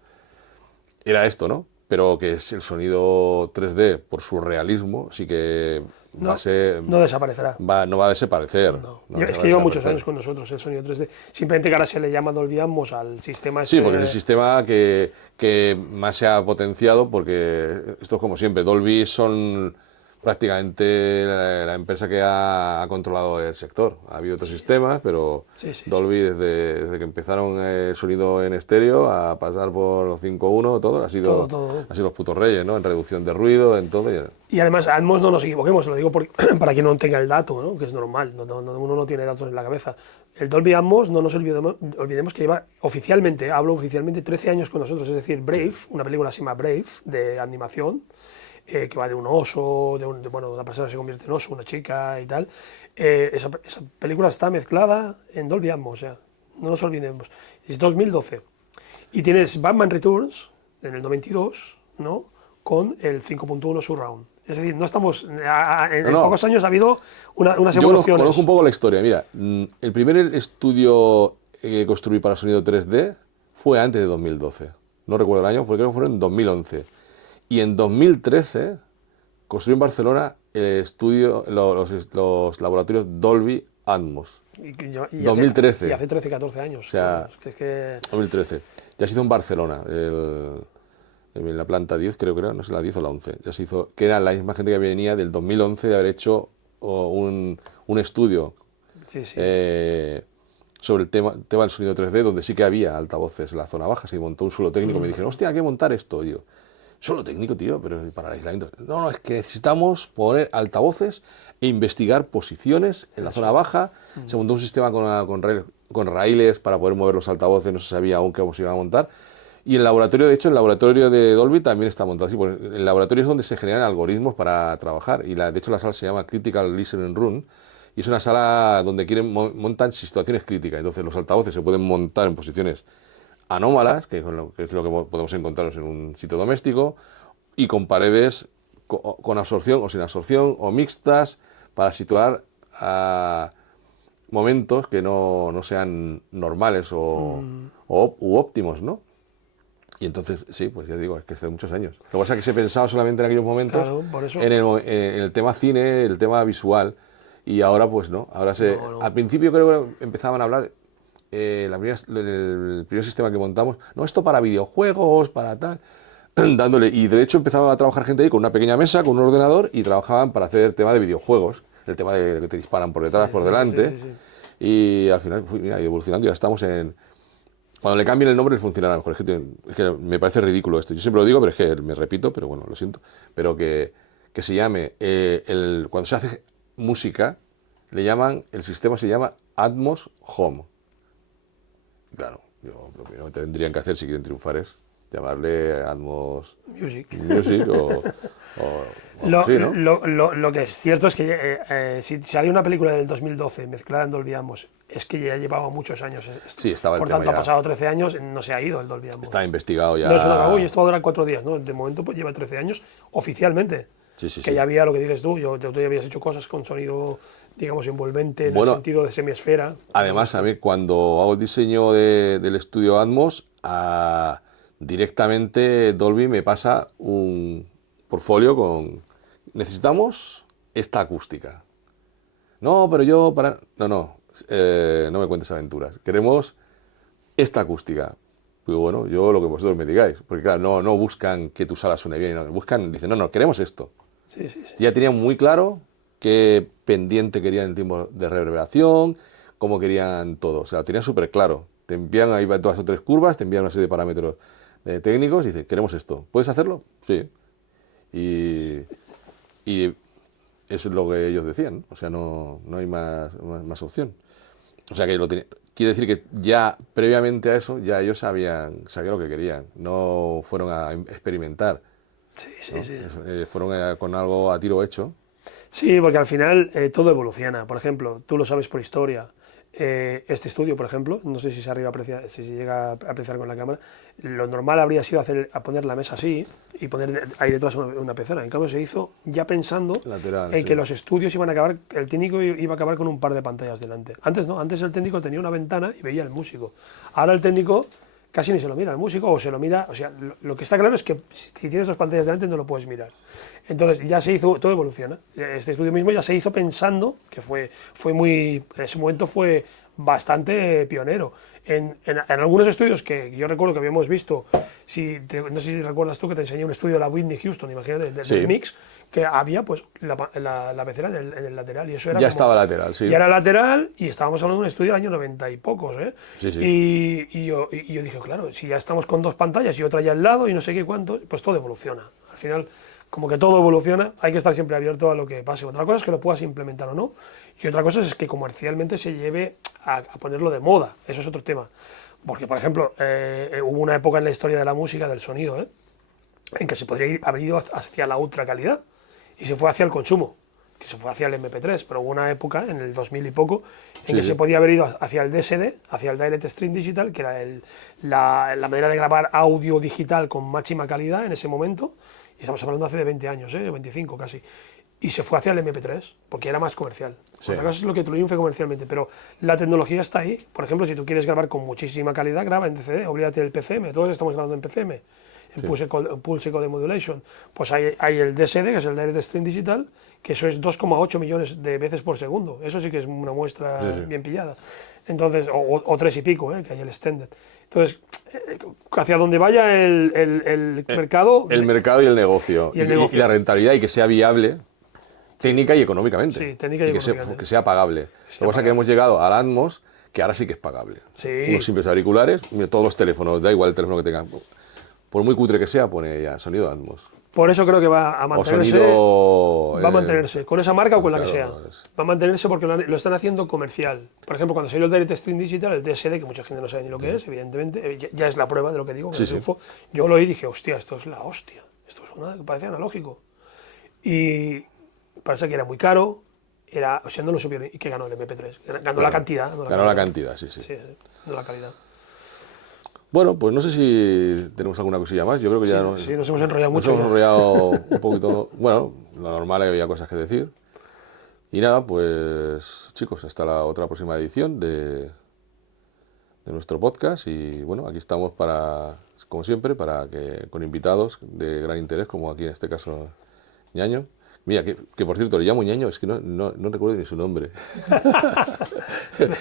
esto, ¿no? Pero que es el sonido 3D, por su realismo, sí que va a ser... No desaparecerá. No va a desaparecer. Es que lleva muchos años con nosotros el sonido 3D. Simplemente que ahora se le llama Dolby Atmos al sistema... Sí, porque es el sistema que más se ha potenciado, porque esto es como siempre, Dolby son prácticamente la empresa que ha controlado el sector. Ha habido otros sistemas, pero Dolby desde que empezaron el sonido en estéreo a pasar por los 5.1, todo, ha sido los putos reyes, ¿no? En reducción de ruido, en todo. Y además, Atmos, no nos equivoquemos, lo digo para quien no tenga el dato, ¿no? Que es normal, uno no tiene datos en la cabeza. El Dolby Atmos, no nos olvidemos que lleva oficialmente, hablo oficialmente, 13 años con nosotros, es decir, Brave, una película que se llama Brave, de animación, que va de un oso, una persona se convierte en oso, una chica y tal. Esa película está mezclada en Dolby Atmos, o sea, no nos olvidemos. Es 2012. Y tienes Batman Returns, en el 92, ¿no? Con el 5.1 Surround. Es decir, no estamos... En pocos años ha habido unas evoluciones. Yo conozco un poco la historia. Mira, el primer estudio que construí para sonido 3D fue antes de 2012. No recuerdo el año, porque creo que fue en 2011. Y en 2013 construí en Barcelona el estudio, los laboratorios Dolby Atmos. 2013. Y hace 13, 14 años. O sea, 2013. Ya se hizo en Barcelona, en la planta 10, creo, no sé, la 10 o la 11. Ya se hizo, que era la misma gente que venía del 2011 de haber hecho un estudio sobre el tema del sonido 3D, donde sí que había altavoces en la zona baja, se montó un suelo técnico, me dijeron, hostia, hay que montar esto, y yo, suelo técnico, tío, pero para el aislamiento. No, es que necesitamos poner altavoces e investigar posiciones en la zona baja. Se montó un sistema con raíles para poder mover los altavoces, no se sabía aún cómo se iba a montar. Y el laboratorio, de hecho, el laboratorio de Dolby también está montado así. El laboratorio es donde se generan algoritmos para trabajar. Y de hecho la sala se llama Critical Listening Room. Y es una sala donde montan situaciones críticas. Entonces los altavoces se pueden montar en posiciones anómalas, que es lo que podemos encontrarnos en un sitio doméstico, y con paredes con absorción o sin absorción, o mixtas, para situar a momentos que no sean normales u óptimos, ¿no? Y entonces, sí, pues ya digo, es que hace muchos años. Lo que pasa es que se pensaba solamente en aquellos momentos, Claro, por eso. en el tema cine, el tema visual, y ahora pues no. Ahora al principio creo que empezaban a hablar, el primer sistema que montamos, no, esto para videojuegos, para tal, dándole, y de hecho empezaba a trabajar gente ahí con una pequeña mesa, con un ordenador, y trabajaban para hacer el tema de videojuegos, el tema de que te disparan por detrás, por delante, y al final, mira, evolucionando, ya estamos en... Cuando le cambien el nombre funcionará mejor. Es que me parece ridículo esto. Yo siempre lo digo, pero es que me repito, pero bueno, lo siento. Pero que se llame, cuando se hace música, el sistema se llama Atmos Home. Claro, lo primero que tendrían que hacer si quieren triunfar es llamarle Atmos Music o lo, sí, ¿no? lo que es cierto es que si salió una película del 2012 mezclada en Dolby Atmos, es que ya llevaba muchos años. Sí, estaba el Por tema tanto, ya. ha pasado 13 años, no se ha ido el Dolby Atmos. Está investigado ya. No es una cagó y esto va a durar 4 días, ¿no? De momento pues lleva 13 años oficialmente. Sí, que ya había lo que dices tú, tú ya habías hecho cosas con sonido, digamos, envolvente en el sentido de semiesfera. Además, a mí cuando hago el diseño del estudio Atmos, directamente Dolby me pasa un portfolio con... Necesitamos esta acústica. No, pero yo para... No me cuentes aventuras. Queremos esta acústica. Digo, bueno, yo lo que vosotros me digáis. Porque claro, no buscan que tu sala suene bien. Dicen, no, queremos esto. Sí. Ya tenían muy claro qué pendiente querían el tiempo de reverberación, cómo querían todo. O sea, lo tenían súper claro. Te envían ahí 2 o 3 curvas, te envían una serie de parámetros técnicos y dicen, queremos esto. ¿Puedes hacerlo? Sí. Y eso es lo que ellos decían. O sea, no hay más opción. O sea, que quiere decir que ya previamente a eso, ya ellos sabían lo que querían. No fueron a experimentar. Sí. Fueron con algo a tiro hecho. Sí, porque al final todo evoluciona. Por ejemplo, tú lo sabes por historia. Este estudio, por ejemplo, no sé si se llega a apreciar con la cámara, lo normal habría sido poner la mesa así y poner ahí detrás una pecera. En cambio se hizo ya pensando en que los estudios iban a acabar, el técnico iba a acabar con un par de pantallas delante. Antes no, antes el técnico tenía una ventana y veía al músico. Ahora el técnico casi ni se lo mira al músico o se lo mira, o sea, lo que está claro es que si tienes 2 pantallas delante no lo puedes mirar. Entonces ya se hizo, todo evoluciona. Este estudio mismo ya se hizo pensando, que fue muy, en ese momento fue bastante pionero. En algunos estudios que yo recuerdo que habíamos visto, no sé si recuerdas tú que te enseñé un estudio de la Whitney Houston, imagínate, del mix, que había pues la pecera en el lateral. Y eso era estaba lateral, sí. Ya era lateral y estábamos hablando de un estudio del año 90 y pocos, ¿eh? Sí. Y yo dije, claro, si ya estamos con 2 pantallas y otra ya al lado y no sé qué cuánto, pues todo evoluciona. Al final, como que todo evoluciona, hay que estar siempre abierto a lo que pase. Otra cosa es que lo puedas implementar o no, y otra cosa es que comercialmente se lleve a ponerlo de moda. Eso es otro tema. Porque, por ejemplo, hubo una época en la historia de la música, del sonido, en que se podría haber ido hacia la ultra calidad y se fue hacia el consumo, que se fue hacia el MP3, pero hubo una época, en el 2000 y poco, en que se podía haber ido hacia el DSD, hacia el Direct Stream Digital, que era la manera de grabar audio digital con máxima calidad en ese momento, y estamos hablando hace de 20 años, 25 casi, y se fue hacia el MP3, porque era más comercial. Otra cosa es lo que triunfe comercialmente, pero la tecnología está ahí. Por ejemplo, si tú quieres grabar con muchísima calidad, graba en DCD, olvídate del PCM, todos estamos grabando en PCM, en Pulse Code Modulation. Pues hay el DSD, que es el Direct Stream Digital, que eso es 2,8 millones de veces por segundo. Eso sí que es una muestra bien pillada. Entonces, o 3 y pico, que hay el Extended. Entonces, hacia donde vaya el mercado... El mercado y el negocio. Y la rentabilidad, y que sea viable técnica y económicamente. Sí, técnica y económicamente. Que sea pagable. Lo que pasa es que hemos llegado al Atmos, que ahora sí que es pagable. Sí. Unos simples auriculares, mira, todos los teléfonos, da igual el teléfono que tengan, por muy cutre que sea, pone ya sonido Atmos. Por eso creo que va a O mantenerse. sonido... Va a mantenerse, con esa marca o con la que sea. claro, Va a mantenerse porque lo están haciendo comercial. Por ejemplo, cuando salió el Direct Stream Digital, el DSD, que mucha gente no sabe ni lo que es, evidentemente, ya es la prueba de lo que digo, que Sí, es sí. UFO. Yo lo oí y dije, hostia, esto es la hostia. Esto es una que parece analógico. Y parece que era muy caro, o sea, no lo supieron. ¿Y qué ganó el MP3? Ganó la cantidad. Ganó la cantidad, sí. Sí, no la calidad. Bueno, pues no sé si tenemos alguna cosilla más. Yo creo que ya Sí, nos hemos enrollado mucho. Nos hemos enrollado un poquito. Bueno, lo normal es que había cosas que decir. Y nada, pues chicos, hasta la otra próxima edición de nuestro podcast. Y bueno, aquí estamos para, como siempre, con invitados de gran interés, como aquí en este caso Ñaño. Mira, que por cierto, le llamo Ñaño, es que no recuerdo ni su nombre.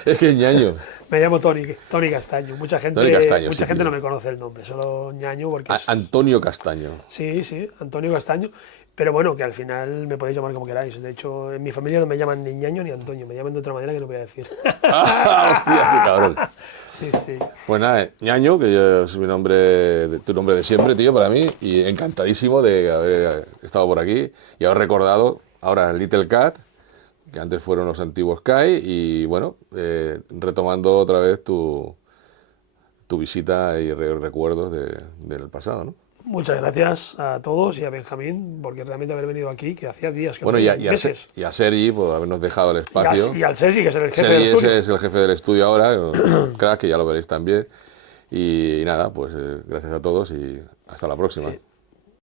Es que es Ñaño. Me llamo Tony Castaño. Mucha gente, Tony Castaño, mucha sí, gente tío. no me conoce el nombre, solo Ñaño porque Antonio Castaño. Sí, Antonio Castaño. Pero bueno, que al final me podéis llamar como queráis. De hecho, en mi familia no me llaman ni Ñaño ni Antonio, me llaman de otra manera que no voy a decir. ¡Hostia, qué cabrón! Sí. Pues nada, Ñaño, que es mi nombre, tu nombre de siempre, tío, para mí, y encantadísimo de haber estado por aquí y haber recordado ahora Little Cat, que antes fueron los antiguos Kai, y bueno, retomando otra vez tu visita y recuerdos del pasado, ¿no? Muchas gracias a todos y a Benjamín, porque realmente haber venido aquí, que hacía días que Bueno, no y venía, meses. a Sergi por habernos dejado el espacio. Y al Sergi, que es el jefe Sergi del estudio. es el jefe del estudio ahora, crack, que ya lo veréis también. Y nada, pues gracias a todos y hasta la próxima. Sí.